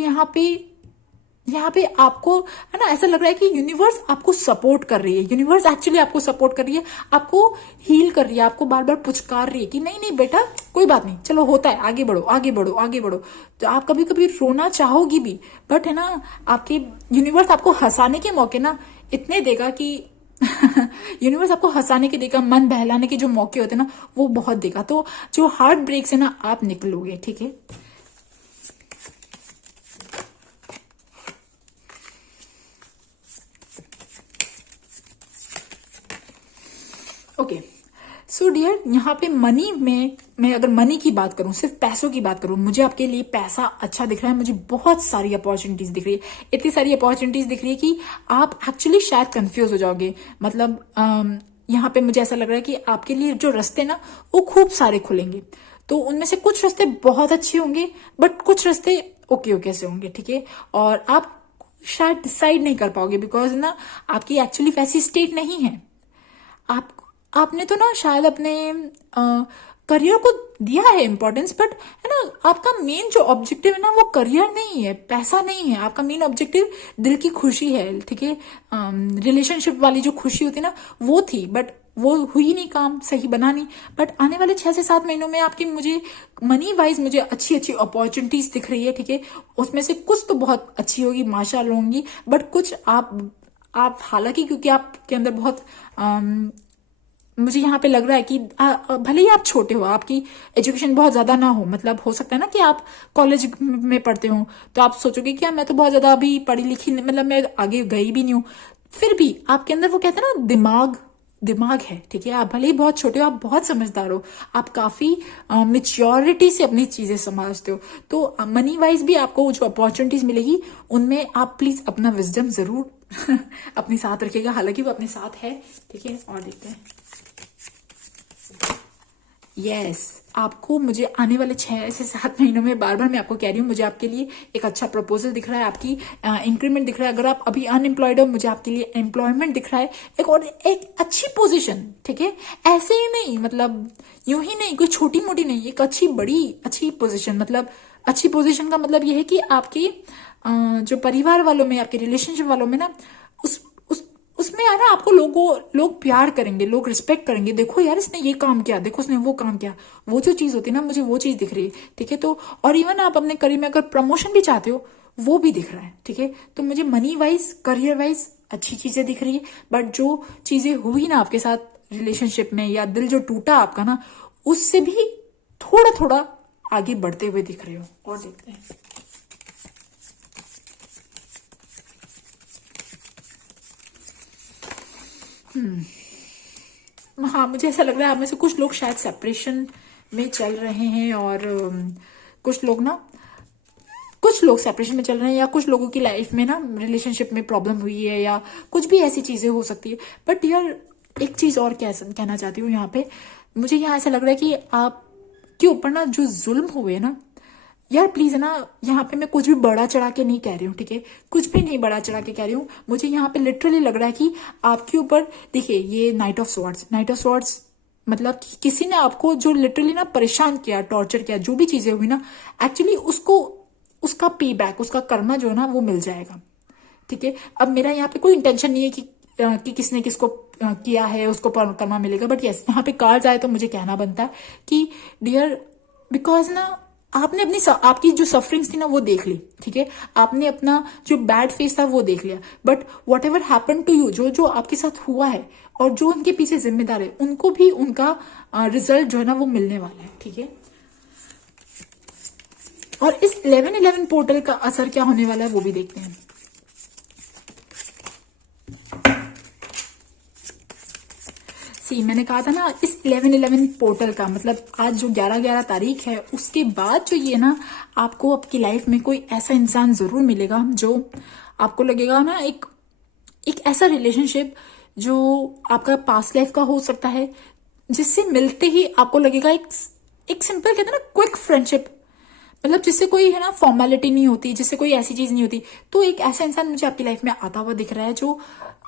यहाँ पे आपको, है ना, ऐसा लग रहा है कि यूनिवर्स आपको सपोर्ट कर रही है। यूनिवर्स एक्चुअली आपको सपोर्ट कर रही है, आपको हील कर रही है, आपको बार बार पुचकार रही है कि नहीं नहीं बेटा, कोई बात नहीं, चलो होता है, आगे बढ़ो आगे बढ़ो आगे बढ़ो। तो आप कभी कभी रोना चाहोगी भी, बट है ना, आपके यूनिवर्स आपको हंसाने के मौके ना इतने देगा कि यूनिवर्स आपको हंसाने के देगा, मन बहलाने के जो मौके होते हैं ना, वो बहुत देगा। तो जो हार्ट ब्रेक से ना आप निकलोगे। ठीक है, ओके। सो डियर, यहाँ पे मनी में मैं अगर मनी की बात करूं, सिर्फ पैसों की बात करूं, मुझे आपके लिए पैसा अच्छा दिख रहा है। मुझे बहुत सारी अपॉर्चुनिटीज दिख रही है, इतनी सारी अपॉर्चुनिटीज दिख रही है कि आप एक्चुअली शायद कंफ्यूज हो जाओगे। मतलब यहाँ पे मुझे ऐसा लग रहा है कि आपके लिए जो रास्ते ना वो खूब सारे खुलेंगे। तो उनमें से कुछ रास्ते बहुत अच्छे होंगे, बट कुछ रास्ते ओके ओके से होंगे। ठीक है, और आप शायद डिसाइड नहीं कर पाओगे, बिकॉज ना आपकी एक्चुअली वैसी स्टेट नहीं है। आप आपने तो ना शायद अपने करियर को दिया है इम्पोर्टेंस, बट है ना, आपका मेन जो ऑब्जेक्टिव है ना वो करियर नहीं है, पैसा नहीं है। आपका मेन ऑब्जेक्टिव दिल की खुशी है। ठीक है, रिलेशनशिप वाली जो खुशी होती है ना वो थी, बट वो हुई नहीं, काम सही बना नहीं। बट आने वाले 6 से 7 महीनों में आपकी मुझे मनी वाइज मुझे अच्छी अच्छी अपॉर्चुनिटीज दिख रही है। ठीक है, उसमें से कुछ तो बहुत अच्छी होगी, माशाल्लाह होंगी, बट कुछ आप हालांकि क्योंकि आपके अंदर बहुत मुझे यहाँ पे लग रहा है कि भले ही आप छोटे हो, आपकी एजुकेशन बहुत ज्यादा ना हो, मतलब हो सकता है ना कि आप कॉलेज में पढ़ते हो, तो आप सोचोगे कि मैं तो बहुत ज्यादा अभी पढ़ी लिखी मतलब मैं आगे गई भी नहीं हूँ, फिर भी आपके अंदर वो कहते हैं ना दिमाग है। ठीक है, आप भले ही बहुत छोटे हो, आप बहुत समझदार हो, आप काफी मेच्योरिटी से अपनी चीजें समझते हो। तो मनी वाइज भी आपको जो अपॉर्चुनिटीज मिलेगी उनमें आप प्लीज अपना विजडम जरूर अपने साथ रखिएगा, हालांकि वो अपने साथ है। ठीक है, और देखते हैं। यस, आपको मुझे आने वाले 6 से 7 महीनों में, बार बार मैं आपको कह रही हूँ, मुझे आपके लिए एक अच्छा प्रपोजल दिख रहा है, आपकी इंक्रीमेंट दिख रहा है। अगर आप अभी अनएम्प्लॉयड हो, मुझे आपके लिए एम्प्लॉयमेंट दिख रहा है, एक अच्छी पोजीशन। ठीक है, ऐसे ही नहीं, मतलब यूं ही नहीं, कोई छोटी मोटी नहीं, एक अच्छी बड़ी अच्छी पोजीशन। मतलब अच्छी पोजीशन का मतलब यह है कि आपकी जो परिवार वालों में, आपके रिलेशनशिप वालों में ना, उसमें यार आपको लोग प्यार करेंगे, लोग रिस्पेक्ट करेंगे। देखो यार इसने ये काम किया, देखो उसने वो काम किया, वो जो चीज होती है ना, मुझे वो चीज दिख रही है। ठीक है, तो और इवन आप अपने करियर में अगर प्रमोशन भी चाहते हो, वो भी दिख रहा है। ठीक है, तो मुझे मनी वाइज, करियर वाइज अच्छी चीजें दिख रही है, बट जो चीजें हुई ना आपके साथ रिलेशनशिप में, या दिल जो टूटा आपका ना, उससे भी थोड़ा थोड़ा आगे बढ़ते हुए दिख रहे हो। और देखते हैं। हाँ, मुझे ऐसा लग रहा है आप में से कुछ लोग शायद सेपरेशन में चल रहे हैं, और कुछ लोग सेपरेशन में चल रहे हैं, या कुछ लोगों की लाइफ में ना रिलेशनशिप में प्रॉब्लम हुई है, या कुछ भी ऐसी चीजें हो सकती है। बट यार एक चीज और कहना चाहती हूँ यहाँ पे, मुझे यहाँ ऐसा लग रहा है कि आपके ऊपर ना जो जुल्म हुए ना, यार प्लीज है ना, यहाँ पे मैं कुछ भी बड़ा चढ़ा के नहीं कह रही हूँ। ठीक है, कुछ भी नहीं बड़ा चढ़ा के कह रही हूँ। मुझे यहाँ पे लिटरली लग रहा है कि आपके ऊपर, देखिए ये नाइट ऑफ स्वॉर्ड्स मतलब कि किसी ने आपको जो लिटरली ना परेशान किया, टॉर्चर किया, जो भी चीजें हुई ना, एक्चुअली उसका पे बैक, उसका कर्मा जो है ना वो मिल जाएगा। ठीक है, अब मेरा यहाँ पे कोई इंटेंशन नहीं है कि किसने किसको किया है उसको कर्मा मिलेगा, बट यस यहाँ पे कार्ड्स आए तो मुझे कहना बनता है कि डियर, बिकॉज ना आपने आपकी जो सफरिंग्स थी ना वो देख ली। ठीक है, आपने अपना जो बैड फेस था वो देख लिया, but whatever happen to you, जो जो आपके साथ हुआ है और जो उनके पीछे जिम्मेदार है, उनको भी उनका रिजल्ट जो है ना वो मिलने वाला है। ठीक है, और इस 11/11 पोर्टल का असर क्या होने वाला है वो भी देखते हैं। सी मैंने कहा था ना, इस 11/11 पोर्टल का मतलब आज जो 11/11 तारीख है, उसके बाद जो ये ना आपको आपकी लाइफ में कोई ऐसा इंसान जरूर मिलेगा जो आपको लगेगा ना, एक ऐसा रिलेशनशिप जो आपका पास्ट लाइफ का हो सकता है, जिससे मिलते ही आपको लगेगा एक सिंपल कहते हैं ना क्विक फ्रेंडशिप, मतलब जिससे कोई है ना फॉर्मेलिटी नहीं होती, जिससे कोई ऐसी चीज नहीं होती। तो एक ऐसा इंसान मुझे आपकी लाइफ में आता हुआ दिख रहा है जो,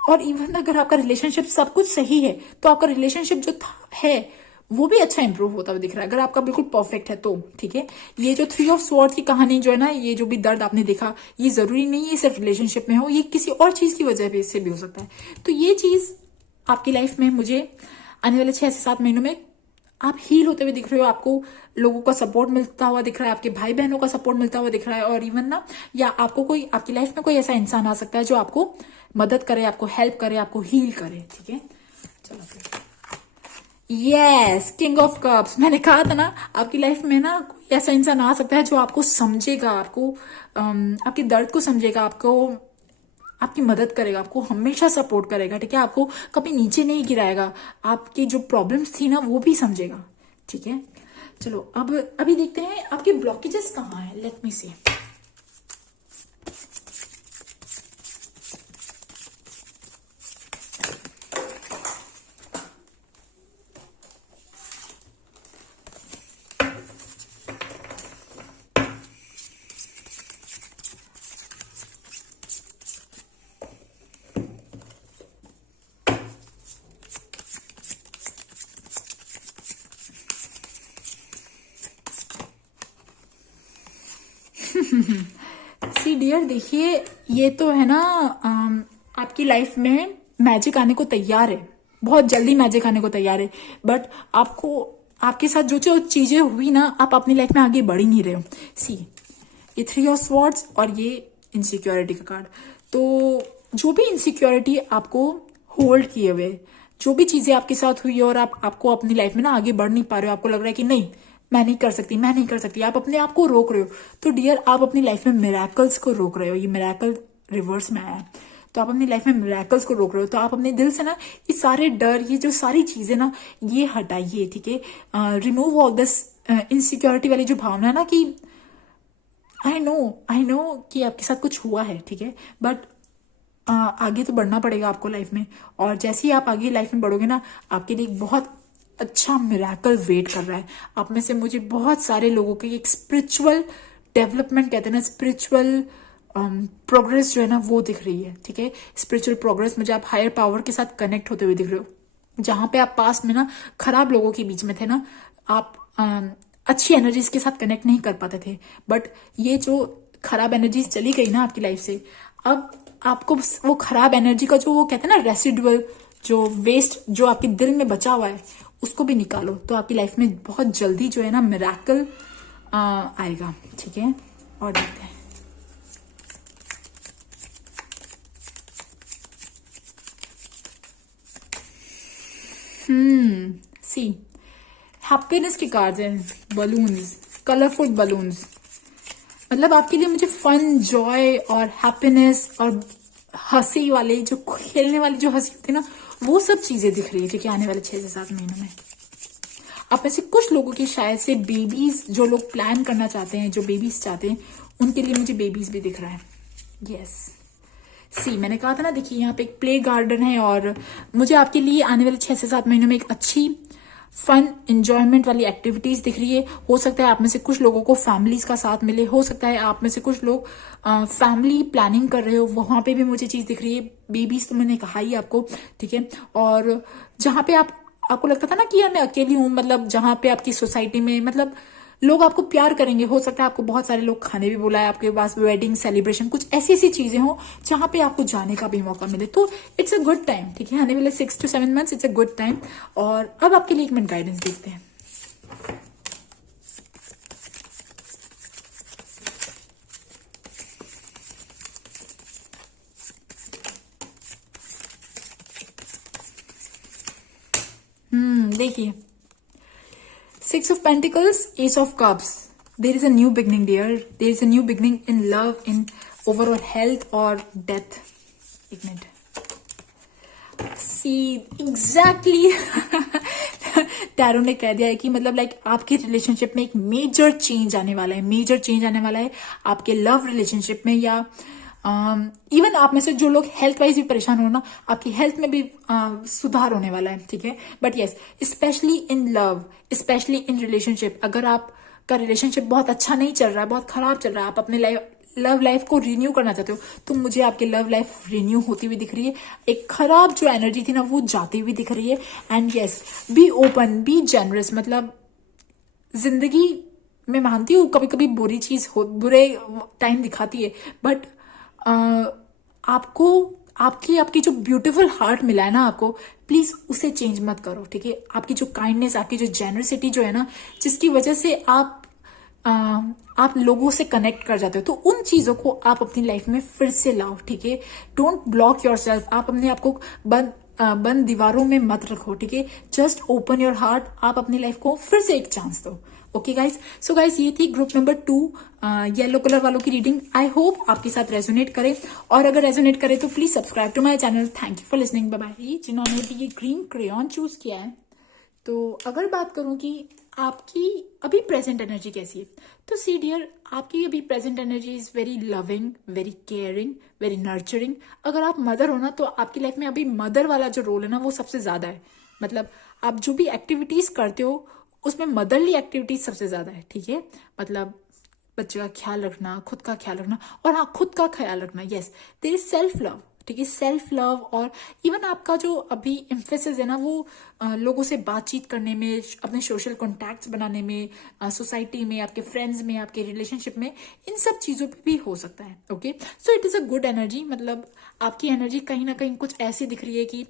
और इवन अगर आपका रिलेशनशिप सब कुछ सही है तो आपका रिलेशनशिप जो है वो भी अच्छा इंप्रूव होता हुआ दिख रहा है, अगर आपका बिल्कुल परफेक्ट है तो। ठीक है, ये जो 3 ऑफ स्वॉर्ड्स की कहानी जो है ना, ये जो भी दर्द आपने देखा, ये जरूरी नहीं है सिर्फ रिलेशनशिप में हो, ये किसी और चीज की वजह से भी हो सकता है। तो ये चीज आपकी लाइफ में मुझे आने वाले 6 से 7 महीनों में आप हील होते हुए दिख रहे हो, आपको लोगों का सपोर्ट मिलता हुआ दिख रहा है, आपके भाई बहनों का सपोर्ट मिलता हुआ दिख रहा है, और इवन ना, या आपको कोई आपकी लाइफ में कोई ऐसा इंसान आ सकता है जो आपको मदद करे, आपको हेल्प करे, आपको हील करे। ठीक है, चलो फिर। यस, किंग ऑफ कप्स, मैंने कहा था ना आपकी लाइफ में ना कोई ऐसा इंसान आ सकता है जो आपको समझेगा, आपको आपके दर्द को समझेगा, आपको आपकी मदद करेगा, आपको हमेशा सपोर्ट करेगा। ठीक है, आपको कभी नीचे नहीं गिराएगा, आपकी जो प्रॉब्लम्स थी ना वो भी समझेगा। ठीक है, चलो अब अभी देखते हैं आपके ब्लॉकेजेस कहाँ हैं। लेट मी सी। सी डियर, देखिए ये तो है ना, आपकी लाइफ में मैजिक आने को तैयार है, बहुत जल्दी मैजिक आने को तैयार है, बट आपको आपके साथ जो जो चीजें हुई ना, आप अपनी लाइफ में आगे बढ़ ही नहीं रहे हो। सी, ये 3 ऑफ स्वॉर्ड्स और ये इनसिक्योरिटी का कार्ड, तो जो भी इनसिक्योरिटी आपको होल्ड किए हुए, जो भी चीजें आपके साथ हुई और आपको अपनी लाइफ में ना आगे बढ़ नहीं पा रहे हो, आपको लग रहा है कि नहीं मैं नहीं कर सकती, मैं नहीं कर सकती, आप अपने आप को रोक रहे हो, तो डियर आप अपनी लाइफ में मिराकल्स को रोक रहे हो। ये मिराकल रिवर्स में आया है, तो आप अपनी लाइफ में मिराकल्स को रोक रहे हो। तो आप अपने दिल से ना ये सारे डर, ये जो सारी चीजें ना, ये हटाइए। ठीक है, रिमूव ऑल दिस इनसिक्योरिटी वाली जो भावना है ना कि आई नो कि आपके साथ कुछ हुआ है। ठीक है, बट आगे तो बढ़ना पड़ेगा आपको लाइफ में, और जैसे ही आप आगे लाइफ में बढ़ोगे ना, आपके लिए एक बहुत अच्छा मिराकल वेट कर रहा है। आप में से मुझे बहुत सारे लोगों की एक स्पिरिचुअल डेवलपमेंट कहते हैं ना, स्पिरिचुअल प्रोग्रेस जो है ना वो दिख रही है। ठीक है, स्पिरिचुअल प्रोग्रेस, मुझे आप हायर पावर के साथ कनेक्ट होते हुए दिख रहे हो। जहां पे आप पास में ना खराब लोगों के बीच में थे ना, आप अच्छी एनर्जीज के साथ कनेक्ट नहीं कर पाते थे, बट ये जो खराब एनर्जीज चली गई ना आपकी लाइफ से, अब आपको वो खराब एनर्जी का जो वो कहते हैं ना रेसिडुअल, जो वेस्ट जो आपके दिल में बचा हुआ है, उसको भी निकालो, तो आपकी लाइफ में बहुत जल्दी जो है ना मिराकल आएगा। ठीक है, और देखते हैं। सी, हैप्पीनेस की कार्ड है, बलून्स, कलरफुल बलून्स, मतलब आपके लिए मुझे फन, जॉय और हैप्पीनेस और हंसी वाले, जो खेलने वाली जो हंसी होती है ना, वो सब चीजें दिख रही है। ठीक है, आने वाले 6 से 7 महीनों में आप में से कुछ लोगों की शायद से बेबीज, जो लोग प्लान करना चाहते हैं, जो बेबीज चाहते हैं, उनके लिए मुझे बेबीज भी दिख रहा है। यस, सी मैंने कहा था ना, देखिए यहाँ पे एक प्ले गार्डन है, और मुझे आपके लिए आने वाले 6 से 7 महीनों में एक अच्छी फन एंजॉयमेंट वाली एक्टिविटीज दिख रही है। हो सकता है आप में से कुछ लोगों को फैमिलीज का साथ मिले, हो सकता है आप में से कुछ लोग फैमिली प्लानिंग कर रहे हो, वहां पे भी मुझे चीज दिख रही है। बेबीज तो मैंने कहा ही आपको। ठीक है, और जहां पे आपको लगता था ना कि यार मैं अकेली हूं, मतलब जहां पे आपकी सोसाइटी में मतलब लोग आपको प्यार करेंगे, हो सकता है आपको बहुत सारे लोग खाने भी बुलाए, आपके पास वेडिंग सेलिब्रेशन, कुछ ऐसी ऐसी चीजें हो जहां पे आपको जाने का भी मौका मिले, तो इट्स अ गुड टाइम। ठीक है, आने वाले 6 to 7 months it's a good time. और अब आपके लिए एक मिनट गाइडेंस देखते हैं। देखिए, 6 of Pentacles, Ace of Cups. There is a new beginning, dear. There is a new beginning in love, in overall health or death. एक minute, सी exactly tarot ने कह दिया है कि मतलब लाइक आपके रिलेशनशिप में एक मेजर चेंज आने वाला है, मेजर चेंज आने वाला है आपके लव रिलेशनशिप में, या इवन आप में से जो लोग हेल्थ वाइज भी परेशान हो ना, आपकी हेल्थ में भी सुधार होने वाला है, ठीक है। But yes, specially in love, specially in relationship, अगर आपका रिलेशनशिप बहुत अच्छा नहीं चल रहा है, बहुत खराब चल रहा है, आप अपने लव लाइफ को रिन्यू करना चाहते हो, तो मुझे आपकी लव लाइफ रिन्यू होती हुई दिख रही है। एक खराब जो एनर्जी थी ना वो जाती हुई दिख रही है। And yes, be open, be generous. मतलब जिंदगी मैं मानती हूँ कभी कभी बुरी चीज हो, बुरे टाइम दिखाती है, बट आपको आपकी आपकी जो ब्यूटीफुल हार्ट मिला है ना आपको, प्लीज उसे चेंज मत करो, ठीक है। आपकी जो काइंडनेस, आपकी जो जेनरसिटी जो है ना, जिसकी वजह से आप लोगों से कनेक्ट कर जाते हो, तो उन चीजों को आप अपनी लाइफ में फिर से लाओ, ठीक है। Don't block your self. आप अपने आप को बंद दीवारों में मत रखो, ठीक है। Just open your heart. आप अपनी लाइफ को फिर से एक चांस दो। ओके गाइज, सो गाइज ये थी ग्रुप नंबर 2 येलो कलर वालों की रीडिंग। आई होप आपके साथ रेजोनेट करे, और अगर रेजोनेट करे तो please subscribe to my channel. Thank you for listening, bye bye. जिन्होंने भी ये ग्रीन क्रेयॉन चूज किया है, तो अगर बात करूं कि आपकी अभी प्रेजेंट एनर्जी कैसी है, तो सी डियर, आपकी अभी present energy is very loving, very caring, very nurturing. अगर आप मदर हो ना, तो आपकी लाइफ में अभी मदर वाला जो रोल है ना वो सबसे ज्यादा है। मतलब आप जो भी एक्टिविटीज करते हो उसमें मदरली एक्टिविटीज सबसे ज्यादा है, ठीक है। मतलब बच्चे का ख्याल रखना, खुद का ख्याल रखना, और हाँ, खुद का ख्याल रखना। Yes, there is self love, ठीक है, सेल्फ लव। और इवन आपका जो अभी एम्फेसिस है ना वो लोगों से बातचीत करने में, अपने सोशल कॉन्टैक्ट्स बनाने में, सोसाइटी में, आपके फ्रेंड्स में, आपके रिलेशनशिप में, इन सब चीज़ों पे भी हो सकता है। Okay, so it is a good energy. मतलब आपकी एनर्जी कहीं ना कहीं कुछ ऐसी दिख रही है कि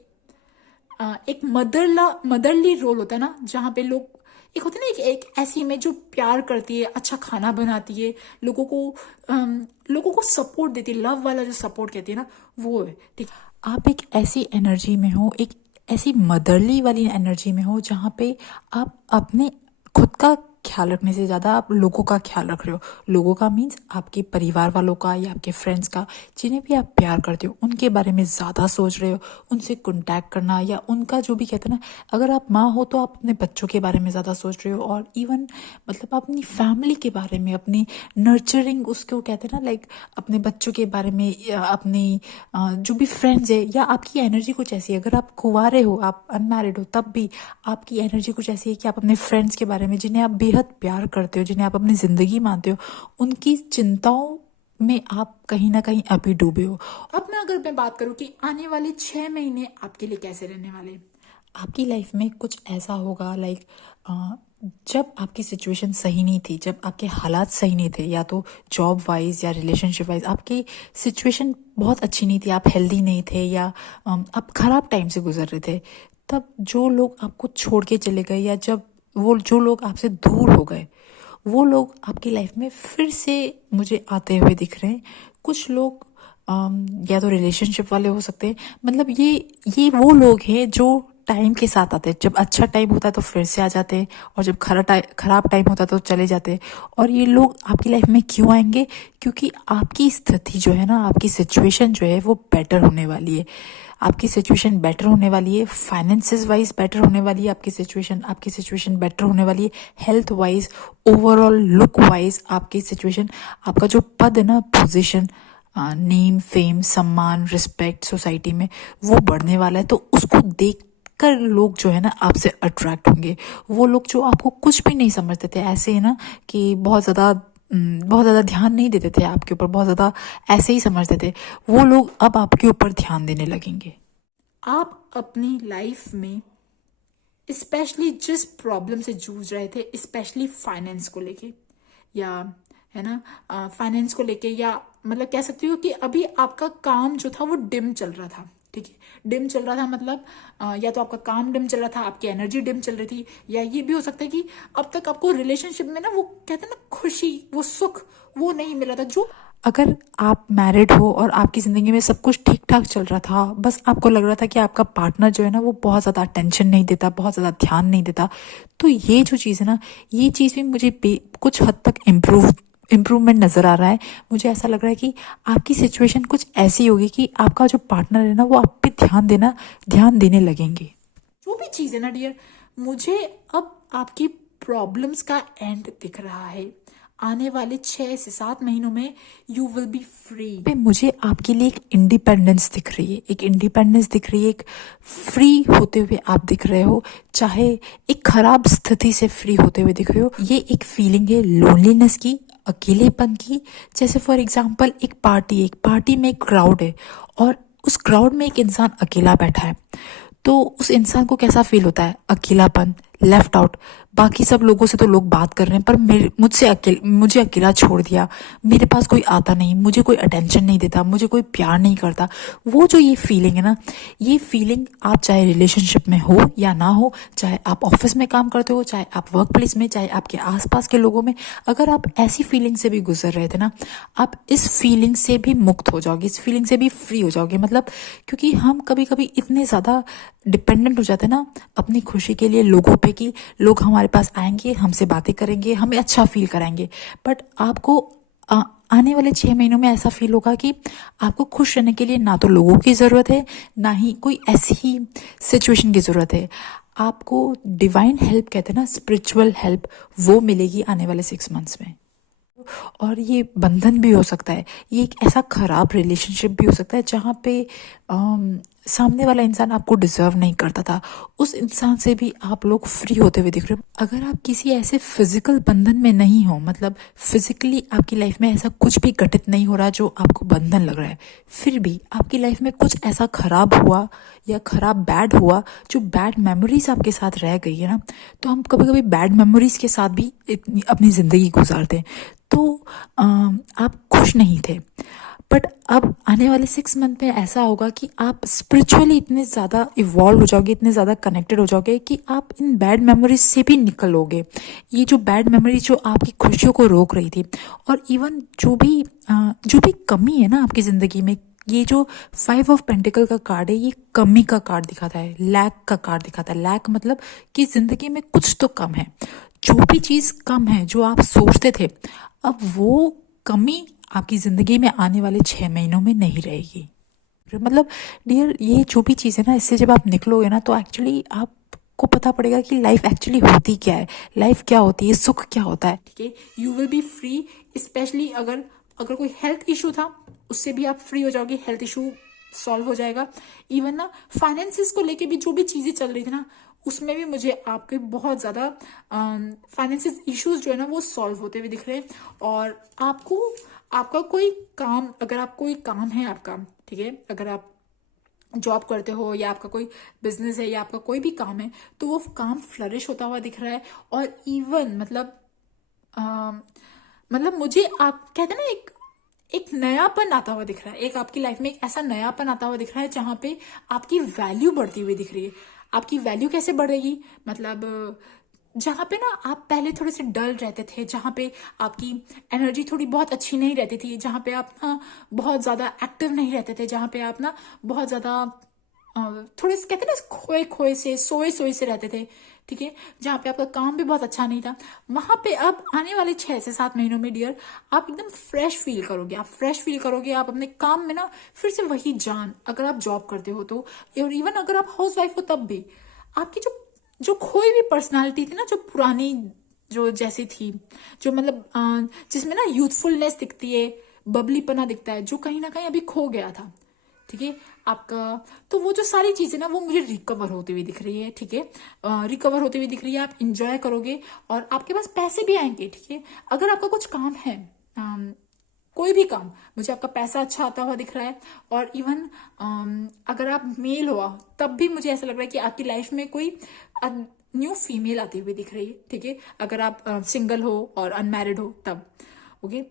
एक मदरली रोल होता है ना, जहाँ पे लोग, एक होती है ना, एक ऐसी में जो प्यार करती है, अच्छा खाना बनाती है, लोगों को सपोर्ट देती है, लव वाला जो सपोर्ट कहती है ना, वो है, ठीक। आप एक ऐसी एनर्जी में हो, एक ऐसी मदरली वाली एनर्जी में हो, जहाँ पे आप अपने खुद का ख्याल रखने से ज़्यादा आप लोगों का ख्याल रख रहे हो। लोगों का मीन्स आपके परिवार वालों का या आपके फ्रेंड्स का, जिन्हें भी आप प्यार करते हो, उनके बारे में ज़्यादा सोच रहे हो, उनसे कॉन्टैक्ट करना, या उनका जो भी कहते हैं ना, अगर आप माँ हो तो आप अपने बच्चों के बारे में ज़्यादा सोच रहे हो, और इवन मतलब अपनी फैमिली के बारे में, अपनी नर्चरिंग, उसको कहते हैं ना, लाइक अपने बच्चों के बारे में, या अपनी जो भी फ्रेंड्स है, या आपकी एनर्जी कुछ ऐसी है, अगर आप कुंवारे हो, आप अनमैरिड हो, तब भी आपकी एनर्जी कुछ ऐसी है कि आप अपने फ्रेंड्स के बारे में, जिन्हें आप बेहद प्यार करते हो, जिन्हें आप अपनी जिंदगी मानते हो, उनकी चिंताओं में आप कहीं ना कहीं अभी डूबे हो। अब अगर मैं बात करूं कि आने वाले 6 महीने आपके लिए कैसे रहने वाले हैं, आपकी लाइफ में कुछ ऐसा होगा, लाइक जब आपकी सिचुएशन सही नहीं थी, जब आपके हालात सही नहीं थे, या तो जॉब वाइज या रिलेशनशिप वाइज आपकी सिचुएशन बहुत अच्छी नहीं थी, आप हेल्दी नहीं थे, या आप खराब टाइम से गुजर रहे थे, तब जो लोग आपको छोड़ के चले गए, या जब वो जो लोग आपसे दूर हो गए, वो लोग आपकी लाइफ में फिर से मुझे आते हुए दिख रहे हैं। कुछ लोग या तो रिलेशनशिप वाले हो सकते हैं। मतलब ये वो लोग हैं जो टाइम के साथ आते हैं। जब अच्छा टाइम होता है तो फिर से आ जाते हैं, और जब खराब टाइम होता है तो चले जाते हैं। और ये लोग आपकी लाइफ में क्यों आएंगे? क्योंकि आपकी स्थिति जो है ना, आपकी सिचुएशन जो है वो बेटर होने वाली है। आपकी सिचुएशन बेटर होने वाली है, फाइनेंसेस वाइज बेटर होने वाली है आपकी सिचुएशन बेटर होने वाली है, health wise, overall look wise आपकी सिचुएशन, आपका जो पद है ना, पोजीशन, नेम, फेम, सम्मान, रिस्पेक्ट सोसाइटी में, वो बढ़ने वाला है। तो उसको देख कर लोग जो है ना आपसे अट्रैक्ट होंगे। वो लोग जो आपको कुछ भी नहीं समझते थे, ऐसे है ना कि बहुत ज़्यादा ध्यान नहीं देते थे आपके ऊपर, बहुत ज़्यादा ऐसे ही समझते थे, वो लोग अब आपके ऊपर ध्यान देने लगेंगे। आप अपनी लाइफ में स्पेशली जिस प्रॉब्लम से जूझ रहे थे, स्पेशली फाइनेंस को लेके, या है ना फाइनेंस को लेके, या मतलब कह सकती हो कि अभी आपका काम जो था वो डिम चल रहा था, ठीक है, डिम चल रहा था। मतलब या तो आपका काम डिम चल रहा था, आपकी एनर्जी डिम चल रही थी, या ये भी हो सकता है कि अब तक आपको रिलेशनशिप में ना वो कहते हैं ना खुशी, वो सुख, वो नहीं मिला था। जो अगर आप मैरिड हो और आपकी ज़िंदगी में सब कुछ ठीक ठाक चल रहा था, बस आपको लग रहा था कि आपका पार्टनर जो है ना वो बहुत ज़्यादा अटेंशन नहीं देता, बहुत ज़्यादा ध्यान नहीं देता, तो ये जो चीज़ है ना, ये चीज़ भी मुझे कुछ हद तक इम्प्रूव इम्प्रूवमेंट नज़र आ रहा है। मुझे ऐसा लग रहा है कि आपकी सिचुएशन कुछ ऐसी होगी कि आपका जो पार्टनर है ना वो आप पे ध्यान देने लगेंगे। जो भी चीज़ है ना डियर, मुझे अब आपकी प्रॉब्लम्स का एंड दिख रहा है। आने वाले 6 से 7 महीनों में यू विल बी फ्री। पे मुझे आपके लिए एक इंडिपेंडेंस दिख रही है, एक फ्री होते हुए आप दिख रहे हो, चाहे एक खराब स्थिति से फ्री होते हुए दिख रहे हो। ये एक फीलिंग है लोनलीनेस की, अकेलेपन की। जैसे फॉर एग्जाम्पल एक पार्टी में एक क्राउड है और उस क्राउड में एक इंसान अकेला बैठा है, तो उस इंसान को कैसा फील होता है? अकेलापन, लेफ्ट आउट। बाकी सब लोगों से तो लोग बात कर रहे हैं पर मुझे अकेला छोड़ दिया। मेरे पास कोई आता नहीं, मुझे कोई अटेंशन नहीं देता, मुझे कोई प्यार नहीं करता। वो जो ये फीलिंग है ना, ये फीलिंग आप चाहे रिलेशनशिप में हो या ना हो, चाहे आप ऑफिस में काम करते हो, चाहे आप वर्क प्लेस में, चाहे आपके आसपास के लोगों में, अगर आप ऐसी फीलिंग से भी गुजर रहे थे ना, आप इस फीलिंग से भी मुक्त हो जाओगे, इस फीलिंग से भी फ्री हो जाओगे। मतलब क्योंकि हम कभी कभी इतने ज़्यादा डिपेंडेंट हो जाते हैं ना अपनी खुशी के लिए लोगों पे, कि लोग हमारे पास आएंगे, हमसे बातें करेंगे, हमें अच्छा फील कराएंगे। बट आपको आने वाले 6 महीनों में ऐसा फील होगा कि आपको खुश रहने के लिए ना तो लोगों की ज़रूरत है, ना ही कोई ऐसी सिचुएशन की ज़रूरत है। आपको डिवाइन हेल्प कहते हैं ना, स्पिरिचुअल हेल्प, वो मिलेगी आने वाले 6 मंथ्स में। और ये बंधन भी हो सकता है, ये एक ऐसा खराब रिलेशनशिप भी हो सकता है जहाँ पे सामने वाला इंसान आपको डिजर्व नहीं करता था, उस इंसान से भी आप लोग फ्री होते हुए दिख रहे हो। अगर आप किसी ऐसे फिजिकल बंधन में नहीं हो, मतलब फिजिकली आपकी लाइफ में ऐसा कुछ भी घटित नहीं हो रहा जो आपको बंधन लग रहा है, फिर भी आपकी लाइफ में कुछ ऐसा खराब हुआ या बैड हुआ, जो बैड मेमोरीज आपके साथ रह गई है ना, तो हम कभी कभी बैड मेमोरीज के साथ भी अपनी ज़िंदगी गुजारते हैं। तो आप खुश नहीं थे, बट अब आने वाले 6 मंथ में ऐसा होगा कि आप स्पिरिचुअली इतने ज़्यादा इवॉल्व हो जाओगे, इतने ज़्यादा कनेक्टेड हो जाओगे कि आप इन बैड मेमोरीज से भी निकलोगे। ये जो बैड मेमोरीज जो आपकी खुशियों को रोक रही थी, और इवन जो भी कमी है ना आपकी ज़िंदगी में, ये जो 5 ऑफ पेंटिकल का कार्ड है, ये कमी का कार्ड दिखाता है, लैक का कार्ड दिखाता है। लैक मतलब कि ज़िंदगी में कुछ तो कम है, जो भी चीज़ कम है जो आप सोचते थे, अब वो कमी आपकी ज़िंदगी में आने वाले 6 महीनों में नहीं रहेगी। मतलब डियर, ये जो भी चीज़ है ना, इससे जब आप निकलोगे ना, तो एक्चुअली आपको पता पड़ेगा कि लाइफ एक्चुअली होती क्या है, लाइफ क्या होती है, सुख क्या होता है। ठीक है, you will be free. Specially अगर कोई हेल्थ इशू था, उससे भी आप फ्री हो जाओगे, हेल्थ इशू सॉल्व हो जाएगा। इवन ना फाइनेंसिस को लेके भी जो भी चीज़ें चल रही थी ना, उसमें भी मुझे आपके बहुत ज़्यादा फाइनेंसिस इश्यूज जो है ना वो सॉल्व होते हुए दिख रहे हैं। और आपका कोई काम, अगर आप कोई काम है आपका, ठीक है, अगर आप जॉब करते हो या आपका कोई बिजनेस है या आपका कोई भी काम है, तो वो काम फ्लरिश होता हुआ दिख रहा है। और इवन मतलब मुझे आप कहते हैं ना, एक नयापन आता हुआ दिख रहा है, एक आपकी लाइफ में एक ऐसा नयापन आता हुआ दिख रहा है जहाँ पे आपकी वैल्यू बढ़ती हुई दिख रही है। आपकी वैल्यू कैसे बढ़ेगी? मतलब जहाँ पे ना आप पहले थोड़े से डल रहते थे, जहाँ पे आपकी एनर्जी थोड़ी बहुत अच्छी नहीं रहती थी, जहाँ पे आप ना बहुत ज़्यादा एक्टिव नहीं रहते थे, जहाँ पे आप ना बहुत ज़्यादा थोड़े से कहते हैं ना खोए खोए से, सोए से रहते थे, ठीक है, जहाँ पे आपका काम भी बहुत अच्छा नहीं था, वहां पे अब आने वाले 6 से 7 महीनों में डियर आप एकदम फ्रेश फील करोगे। आप फ्रेश फील करोगे, आप अपने काम में ना फिर से वही जान, अगर आप जॉब करते हो तो, और इवन अगर आप हाउस वाइफ हो तब भी, आपकी जो खोई हुई पर्सनालिटी थी ना, जो पुरानी जो जैसी थी, जो मतलब जिसमें ना यूथफुलनेस दिखती है, बबलीपना दिखता है, जो कहीं ना कहीं अभी खो गया था, ठीक है आपका, तो वो जो सारी चीजें ना वो मुझे रिकवर होती हुई दिख रही है, ठीक है, रिकवर होती हुई दिख रही है। आप इंजॉय करोगे और आपके पास पैसे भी आएंगे, ठीक है। अगर आपका कुछ काम है, कोई भी काम, मुझे आपका पैसा अच्छा आता हुआ दिख रहा है। और इवन अगर आप मेल हो तब भी मुझे ऐसा लग रहा है कि आपकी लाइफ में कोई न्यू फीमेल आती हुई दिख रही है, ठीक है, अगर आप सिंगल हो और अनमैरिड हो तब। Okay,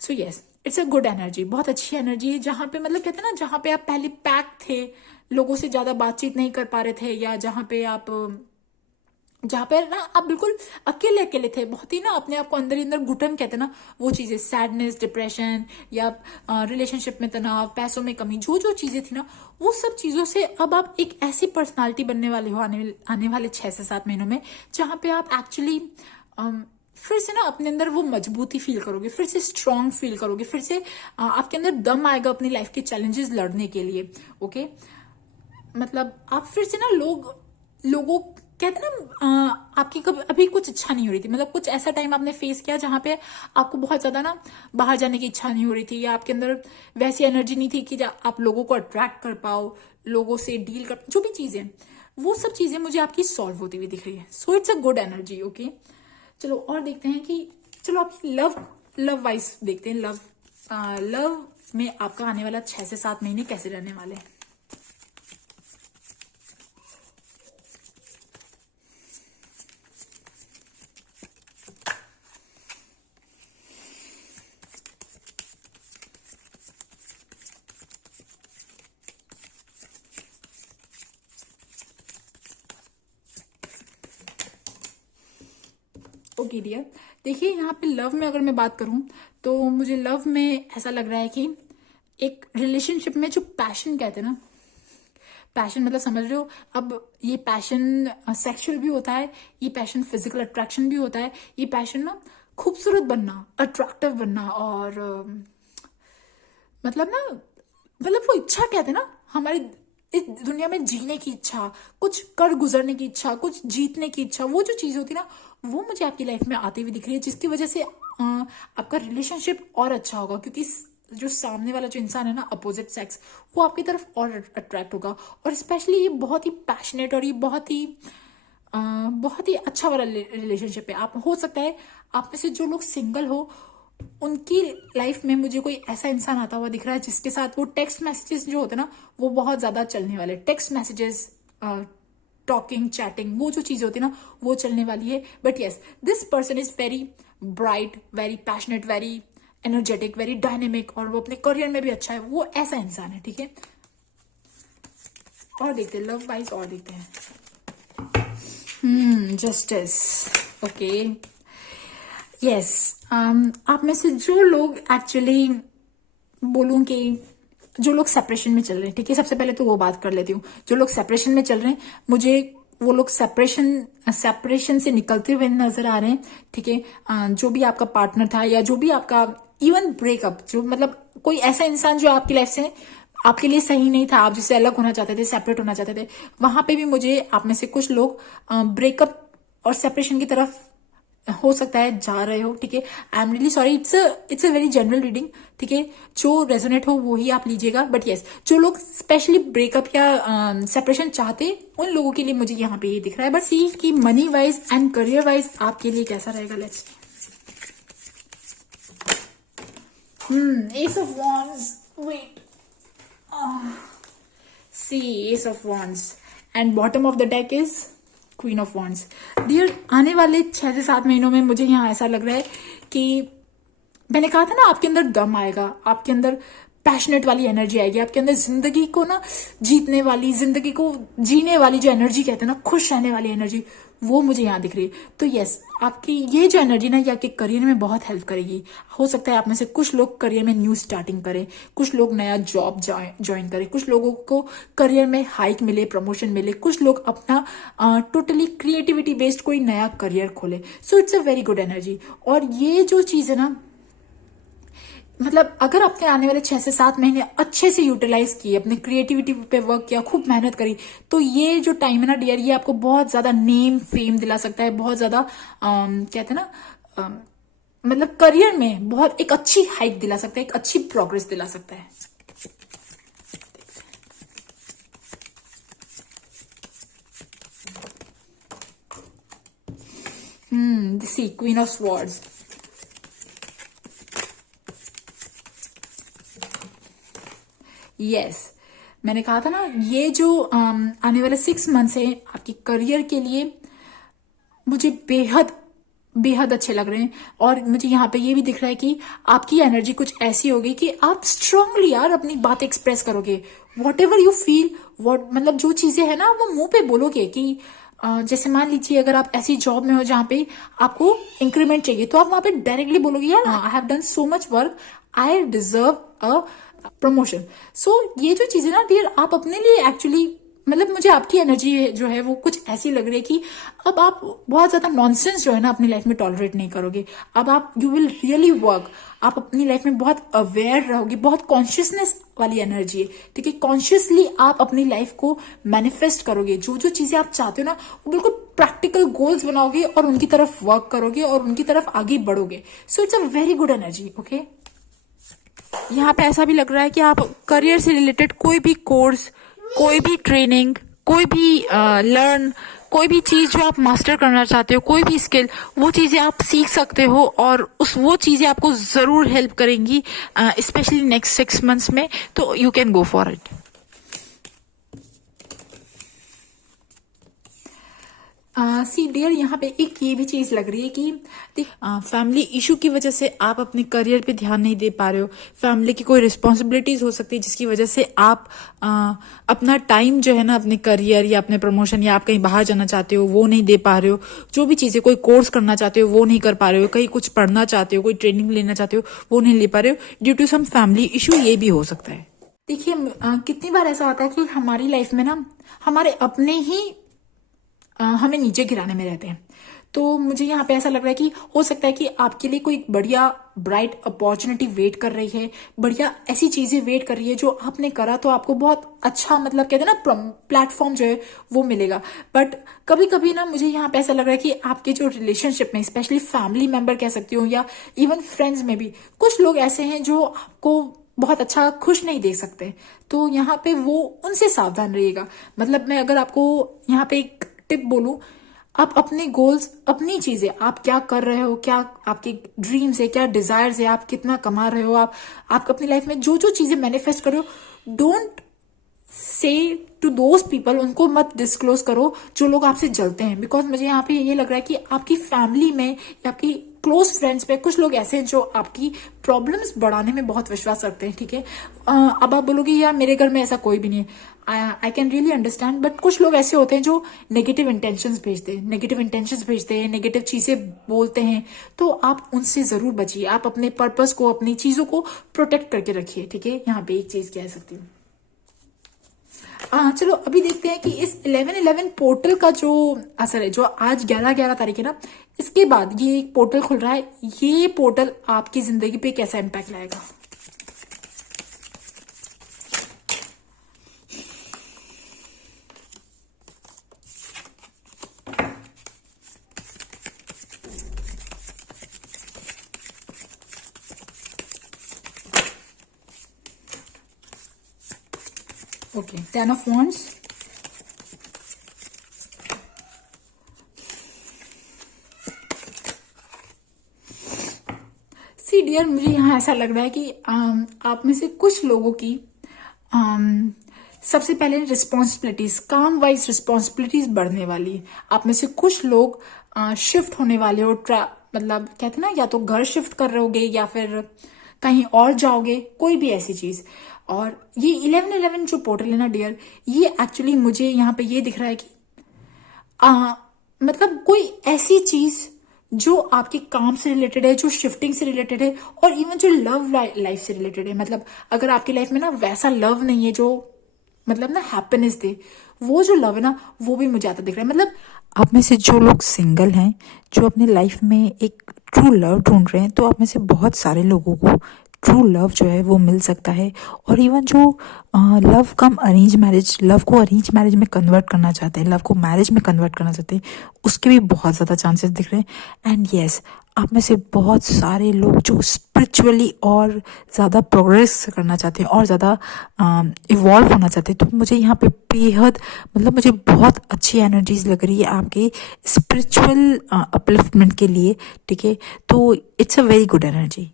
so yes, it's a good energy, बहुत अच्छी एनर्जी है, जहाँ पे मतलब कहते हैं ना, जहाँ पे आप पहले पैक थे, लोगों से ज्यादा बातचीत नहीं कर पा रहे थे, या जहाँ पे ना आप बिल्कुल अकेले अकेले थे, बहुत ही ना अपने आप को अंदर ही अंदर घुटन कहते हैं ना, वो चीजें, सैडनेस, डिप्रेशन, या रिलेशनशिप में तनाव, पैसों में कमी, जो जो चीजें थी ना, वो सब चीजों से अब आप एक ऐसी पर्सनालिटी बनने वाले हो आने वाले 6 से 7 महीनों में, जहाँ पे आप एक्चुअली फिर से ना अपने अंदर वो मजबूती फील करोगे, फिर से स्ट्रांग फील करोगे, फिर से आपके अंदर दम आएगा अपनी लाइफ के चैलेंजेस लड़ने के लिए। ओके, मतलब आप फिर से ना लोगों कहते हैं ना आपकी कभी अभी कुछ इच्छा नहीं हो रही थी, मतलब कुछ ऐसा टाइम आपने फेस किया जहां पे आपको बहुत ज्यादा ना बाहर जाने की इच्छा नहीं हो रही थी, या आपके अंदर वैसी एनर्जी नहीं थी कि आप लोगों को अट्रैक्ट कर पाओ, लोगों से डील कर, जो भी चीजें, वो सब चीजें मुझे आपकी सॉल्व होती हुई दिख रही है। So it's a good energy. Okay, चलो और देखते हैं कि चलो आप लव वाइज देखते हैं। लव में आपका आने वाला 6 से 7 महीने कैसे रहने वाले हैं। ओके डियर, देखिए यहाँ पे लव में अगर मैं बात करूं तो मुझे लव में ऐसा लग रहा है कि एक रिलेशनशिप में जो पैशन कहते हैं ना, पैशन मतलब समझ रहे हो, अब ये पैशन सेक्सुअल भी होता है, ये पैशन फिजिकल अट्रैक्शन भी होता है, ये पैशन ना खूबसूरत बनना, अट्रैक्टिव बनना, और मतलब ना, मतलब वो इच्छा कहते हैं ना हमारी इस दुनिया में जीने की इच्छा, कुछ कर गुजरने की इच्छा, कुछ जीतने की इच्छा, वो जो चीज होती है ना, वो मुझे आपकी लाइफ में आती हुई दिख रही है, जिसकी वजह से आपका रिलेशनशिप और अच्छा होगा, क्योंकि जो सामने वाला जो इंसान है ना, अपोजिट सेक्स, वो आपकी तरफ और अट्रैक्ट होगा। और स्पेशली ये बहुत ही पैशनेट और ये बहुत ही अच्छा वाला रिलेशनशिप है। आप हो सकता है आप में से जो लोग सिंगल हो उनकी लाइफ में मुझे कोई ऐसा इंसान आता हुआ दिख रहा है जिसके साथ वो टेक्स्ट मैसेजेस जो होते हैं ना, वो बहुत ज्यादा चलने वाले, टेक्स्ट मैसेजेस, टॉकिंग, चैटिंग, वो जो चीजें होती है ना, वो चलने वाली है। But yes, this person is very bright, very passionate, very energetic, very dynamic, और वो अपने करियर में भी अच्छा है, वो ऐसा इंसान है। ठीक है, और देखते हैं लव वाइज, और देखते हैं जस्टिस। ओके, यस, आप में से जो लोग एक्चुअली बोलूं कि जो लोग सेपरेशन में चल रहे हैं, ठीक है, सबसे पहले तो वो बात कर लेती हूँ। जो लोग सेपरेशन में चल रहे हैं, मुझे वो लोग सेपरेशन से निकलते हुए नजर आ रहे हैं। ठीक है, जो भी आपका पार्टनर था, या जो भी आपका इवन ब्रेकअप, जो मतलब कोई ऐसा इंसान जो आपकी लाइफ से आपके लिए सही नहीं था, आप जिससे अलग होना चाहते थे, सेपरेट होना चाहते थे, वहां पे भी मुझे आप में से कुछ लोग ब्रेकअप और सेपरेशन की तरफ हो सकता है जा रहे हो। ठीक है, I am really sorry, it's a very general reading. ठीक है, जो रेजोनेट हो वो ही आप लीजिएगा। बट यस, जो लोग स्पेशली ब्रेकअप या सेपरेशन चाहते, उन लोगों के लिए मुझे यहाँ पे ये दिख रहा है। बट सी कि money wise and career wise आपके लिए कैसा रहेगा। Let's ace of wands, wait, see ace of wands, and bottom of the deck is queen of wands. Dear, आने वाले 6 से 7 महीनों में मुझे यहाँ ऐसा लग रहा है कि मैंने कहा था ना, आपके अंदर दम आएगा, आपके अंदर पैशनेट वाली एनर्जी आएगी, आपके अंदर जिंदगी को ना जीतने वाली, जिंदगी को जीने वाली जो एनर्जी कहते हैं ना, खुश रहने वाली एनर्जी, वो मुझे यहाँ दिख रही है। तो यस, आपकी ये जो एनर्जी ना, ये आपके करियर में बहुत हेल्प करेगी। हो सकता है आप में से कुछ लोग करियर में न्यू स्टार्टिंग करें, कुछ लोग नया जॉब ज्वाइन करें, कुछ लोगों को करियर में हाइक मिले, प्रमोशन मिले, कुछ लोग अपना टोटली क्रिएटिविटी बेस्ड कोई नया करियर खोले। So it's a very good energy. और ये जो चीज है ना, मतलब अगर आपने आने वाले 6 से 7 महीने अच्छे से यूटिलाइज किए, अपने क्रिएटिविटी पे वर्क किया, खूब मेहनत करी, तो ये जो टाइम है ना डियर, ये आपको बहुत ज्यादा नेम फेम दिला सकता है, बहुत ज्यादा कहते हैं ना, मतलब करियर में बहुत एक अच्छी हाइक दिला सकता है, एक अच्छी प्रोग्रेस दिला सकता है। सी क्वीन ऑफ स्वॉर्ड्स, यस, मैंने कहा था ना, ये जो आने वाले 6 मंथ्स है आपकी करियर के लिए मुझे बेहद बेहद अच्छे लग रहे हैं। और मुझे यहाँ पे ये भी दिख रहा है कि आपकी एनर्जी कुछ ऐसी होगी कि आप स्ट्रांगली यार अपनी बात एक्सप्रेस करोगे, वॉट एवर यू फील, मतलब जो चीजें है ना, वो मुंह पे बोलोगे। कि जैसे मान लीजिए अगर आप ऐसी जॉब में हो जहाँ पे आपको इंक्रीमेंट चाहिए, तो आप वहां पे डायरेक्टली बोलोगे, यार I have done so much work, I deserve a promotion. So ये जो चीजें ना डियर, आप अपने लिए एक्चुअली मतलब मुझे आपकी एनर्जी जो है वो कुछ ऐसी लग रही है कि अब आप बहुत ज्यादा नॉनसेंस जो है ना अपनी लाइफ में टॉलरेट नहीं करोगे। अब आप यू विल रियली वर्क, आप अपनी लाइफ में बहुत अवेयर रहोगे, बहुत कॉन्शियसनेस वाली एनर्जी है, ठीक है। कॉन्शियसली आप अपनी लाइफ को मैनिफेस्ट करोगे, जो जो चीजें आप चाहते हो ना वो बिल्कुल प्रैक्टिकल गोल्स बनाओगे और उनकी तरफ वर्क करोगे और उनकी तरफ आगे बढ़ोगे। So it's a very good energy, okay. यहाँ पे ऐसा भी लग रहा है कि आप करियर से रिलेटेड कोई भी कोर्स, कोई भी ट्रेनिंग, कोई भी लर्न, कोई भी चीज जो आप मास्टर करना चाहते हो, कोई भी स्किल, वो चीजें आप सीख सकते हो और वो चीजें आपको जरूर हेल्प करेंगी, स्पेशली नेक्स्ट 6 मंथ्स में। तो you can go for it. See dear, यहाँ पे एक ये भी चीज लग रही है कि फैमिली इशू की वजह से आप अपने करियर पे ध्यान नहीं दे पा रहे हो। फैमिली की कोई रिस्पॉन्सिबिलिटीज हो सकती है जिसकी वजह से आप अपना टाइम जो है ना अपने करियर या अपने प्रमोशन या आप कहीं बाहर जाना चाहते हो वो नहीं दे पा रहे हो। जो भी चीजें, कोई कोर्स करना चाहते हो वो नहीं कर पा रहे हो, कहीं कुछ पढ़ना चाहते हो, कोई ट्रेनिंग लेना चाहते हो वो नहीं ले पा रहे हो due to some family issue. ये भी हो सकता है। देखिए, कितनी बार ऐसा होता है कि हमारी लाइफ में ना हमारे अपने ही हमें नीचे गिराने में रहते हैं। तो मुझे यहाँ पे ऐसा लग रहा है कि हो सकता है कि आपके लिए कोई बढ़िया ब्राइट अपॉर्चुनिटी वेट कर रही है, बढ़िया ऐसी चीजें वेट कर रही है जो आपने करा तो आपको बहुत अच्छा, मतलब कहते हैं ना, प्लेटफॉर्म जो है वो मिलेगा। बट कभी कभी ना मुझे यहाँ पे ऐसा लग रहा है कि आपके जो रिलेशनशिप में, स्पेशली फैमिली मेंबर कह सकती हूँ या इवन फ्रेंड्स में भी कुछ लोग ऐसे हैं जो आपको बहुत अच्छा खुश नहीं देख सकते। तो यहाँ पे वो उनसे सावधान रहिएगा। मतलब मैं अगर आपको यहाँ पे एक टिप बोलूं, आप अपने गोल्स, अपनी चीजें, आप क्या कर रहे हो, क्या आपके ड्रीम्स है, क्या डिजायर्स है, आप कितना कमा रहे हो, आप अपनी लाइफ में जो जो चीजें मैनिफेस्ट कर रहे हो, don't say to those people, उनको मत डिस्क्लोज करो जो लोग आपसे जलते हैं। बिकॉज मुझे यहाँ पे ये लग रहा है कि आपकी फैमिली में या आपकी क्लोज फ्रेंड्स में कुछ लोग ऐसे हैं जो आपकी प्रॉब्लम्स बढ़ाने में बहुत विश्वास रखते हैं, ठीक है। अब आप बोलोगे यार मेरे घर में ऐसा कोई भी नहीं है, I can really understand. But कुछ लोग ऐसे होते हैं जो नेगेटिव इंटेंशंस भेजते हैं, नेगेटिव चीजें बोलते हैं। तो आप उनसे जरूर बचिए, आप अपने पर्पस को, अपनी चीजों को प्रोटेक्ट करके रखिए, ठीक है। यहाँ पे एक चीज कह सकती हूँ। चलो अभी देखते हैं कि इस 11/11 पोर्टल का जो असर है, जो आज 11/11 तारीख है ना, इसके बाद ये एक पोर्टल खुल रहा है, ये पोर्टल आपकी जिंदगी पे कैसा इम्पैक्ट लाएगा। Okay, 10 of wands, see dear, मुझे यहाँ ऐसा लग रहा है कि आप में से कुछ लोगों की सबसे पहले रिस्पॉन्सिबिलिटीज, काम वाइज रिस्पॉन्सिबिलिटीज बढ़ने वाली। आप में से कुछ लोग शिफ्ट होने वाले हो, मतलब कहते ना, या तो घर शिफ्ट कर रहे होगे या फिर कहीं और जाओगे, कोई भी ऐसी चीज। और ये 11/11 जो पोर्टल है ना डियर, ये एक्चुअली मुझे यहाँ पे ये दिख रहा है कि मतलब कोई ऐसी चीज जो आपके काम से रिलेटेड है, जो शिफ्टिंग से रिलेटेड है और इवन जो लव लाइफ से रिलेटेड है। मतलब अगर आपकी लाइफ में ना वैसा लव नहीं है जो मतलब ना हैप्पीनेस दे, वो जो लव है ना वो भी मुझे आता दिख रहा है। मतलब आप में से जो लोग सिंगल हैं, जो अपने लाइफ में एक ट्रू लव ढूंढ रहे हैं, तो आप में से बहुत सारे लोगों को ट्रू लव जो है वो मिल सकता है। और इवन जो लव कम अरेंज मैरिज, लव को अरेंज मैरिज में कन्वर्ट करना चाहते हैं, लव को मैरिज में कन्वर्ट करना चाहते हैं, उसके भी बहुत ज़्यादा चांसेस दिख रहे हैं। एंड यस, आप में से बहुत सारे लोग जो स्पिरिचुअली और ज़्यादा प्रोग्रेस करना चाहते हैं और ज़्यादा इवॉल्व होना चाहते हैं, तो मुझे यहाँ पे बेहद, मतलब मुझे बहुत अच्छी एनर्जीज लग रही है आपके स्पिरिचुअल अपलिफ्टमेंट के लिए, ठीक है। तो it's a very good energy.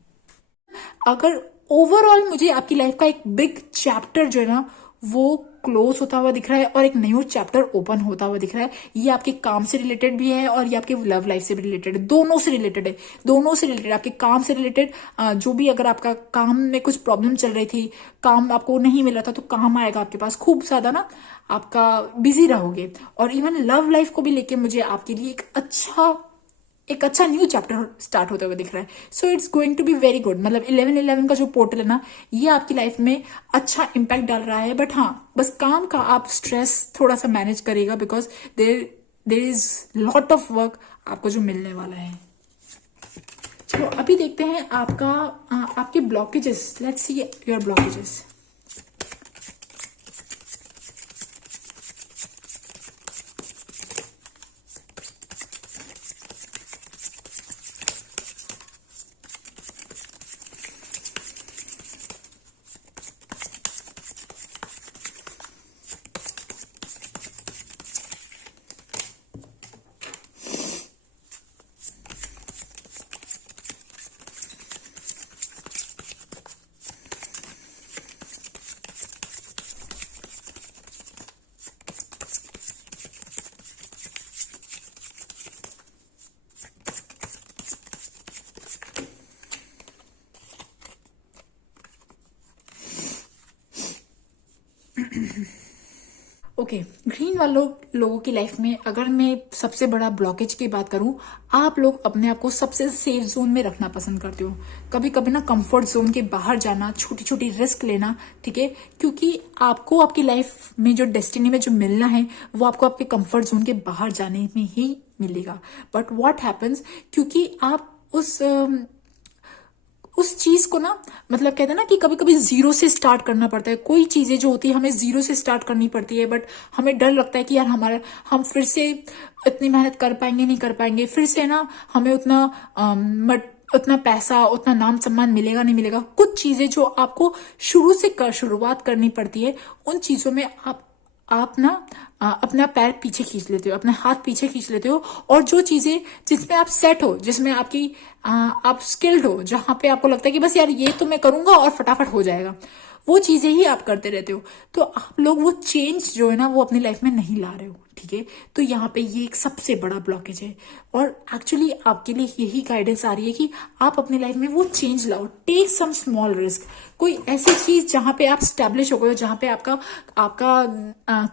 अगर ओवरऑल मुझे आपकी लाइफ का एक बिग चैप्टर जो है ना वो क्लोज होता हुआ दिख रहा है और एक न्यू चैप्टर ओपन होता हुआ दिख रहा है। ये आपके काम से रिलेटेड भी है और ये आपके लव लाइफ से भी रिलेटेड है, दोनों से रिलेटेड है, दोनों से रिलेटेड। आपके काम से रिलेटेड, जो भी अगर आपका काम में कुछ प्रॉब्लम चल रही थी, काम आपको नहीं मिल रहा था, तो काम आएगा आपके पास, खूब ज्यादा ना आपका बिजी रहोगे। और इवन लव लाइफ को भी लेके मुझे आपके लिए एक अच्छा एक अच्छा न्यू चैप्टर स्टार्ट होते हुए दिख रहा है. So it's going to be very good. मतलब 11-11 का जो पोर्टल है ना, ये आपकी लाइफ में अच्छा इम्पैक्ट डाल रहा है. बट हाँ, बस काम का आप स्ट्रेस थोड़ा सा मैनेज करेगा, because there is lot of work आपको जो मिलने वाला है. चलो अभी देखते हैं आपके blockages. Let's see your blockages. Okay, green वालों लोगों की लाइफ में अगर मैं सबसे बड़ा ब्लॉकेज की बात करूं, आप लोग अपने आप को सबसे सेफ जोन में रखना पसंद करते हो. कभी कभी ना कंफर्ट जोन के बाहर जाना, छोटी छोटी रिस्क लेना, ठीक है, क्योंकि आपको आपकी लाइफ में जो डेस्टिनी में जो मिलना है वो आपको आपके कंफर्ट जोन के बाहर जाने में ही मिलेगा. बट व्हाट हैपन्स, क्योंकि आप उस चीज को ना, मतलब कहते हैं ना कि कभी कभी जीरो से स्टार्ट करना पड़ता है. कोई चीजें जो होती है हमें जीरो से स्टार्ट करनी पड़ती है. बट हमें डर लगता है कि यार हम फिर से इतनी मेहनत कर पाएंगे, नहीं कर पाएंगे, फिर से ना हमें उतना पैसा, उतना नाम सम्मान मिलेगा, नहीं मिलेगा. कुछ चीजें जो आपको शुरुआत करनी पड़ती है, उन चीजों में आप ना अपना पैर पीछे खींच लेते हो, अपना हाथ पीछे खींच लेते हो. और जो चीजें जिसमें आप सेट हो, जिसमें आप स्किल्ड हो, जहां पे आपको लगता है कि बस यार ये तो मैं करूंगा और फटाफट हो जाएगा, वो चीजें ही आप करते रहते हो. तो आप लोग वो चेंज जो है ना वो अपनी लाइफ में नहीं ला रहे हो, ठीक है. तो यहाँ पे ये एक सबसे बड़ा ब्लॉकेज है. और एक्चुअली आपके लिए यही गाइडेंस आ रही है कि आप अपनी लाइफ में वो चेंज लाओ. Take some small risk. कोई ऐसी चीज जहां पे आप स्टैब्लिश हो गए हो, जहां पे आपका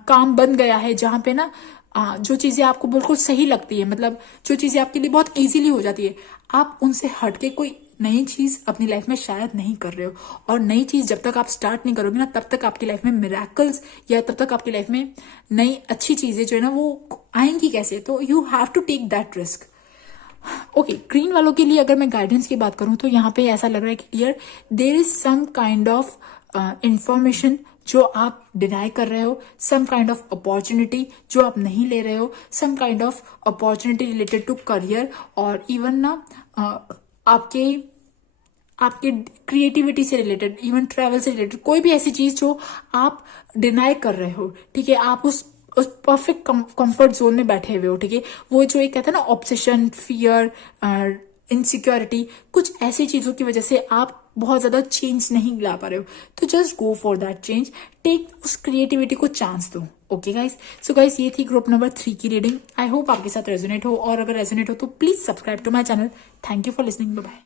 काम बन गया है, जहां पे ना जो चीजें आपको बिल्कुल सही लगती है, मतलब जो चीजें आपके लिए बहुत इजीली हो जाती है, आप उनसे हटके कोई नई चीज अपनी लाइफ में शायद नहीं कर रहे हो. और नई चीज जब तक आप स्टार्ट नहीं करोगे ना, तब तक आपकी लाइफ में मिरेकल्स, या तब तक आपकी लाइफ में नई अच्छी चीजें जो है ना वो आएंगी कैसे. तो you have to take that risk. Okay, green वालों के लिए अगर मैं गाइडेंस की बात करूं तो यहाँ पे ऐसा लग रहा है कि clear there is some kind of information जो आप डिनाई कर रहे हो, सम काइंड ऑफ अपॉर्चुनिटी जो आप नहीं ले रहे हो, some kind of opportunity related to career, और इवन ना आपके क्रिएटिविटी से रिलेटेड, इवन ट्रैवल से रिलेटेड, कोई भी ऐसी चीज जो आप डिनाई कर रहे हो, ठीक है. आप उस परफेक्ट कंफर्ट जोन में बैठे हुए हो, ठीक है. वो जो एक कहते हैं ना ऑब्सेशन, फियर, इनसिक्योरिटी, कुछ ऐसी चीजों की वजह से आप बहुत ज्यादा चेंज नहीं ला पा रहे हो. तो just go for that change. Take उस क्रिएटिविटी को चांस दो. ओके गाइस, सो गाइस ये थी ग्रुप नंबर 3 की रीडिंग. आई होप आपके साथ रेजोनेट हो, और अगर रेजोनेट हो तो please subscribe to my channel. Thank you for listening. Bye bye.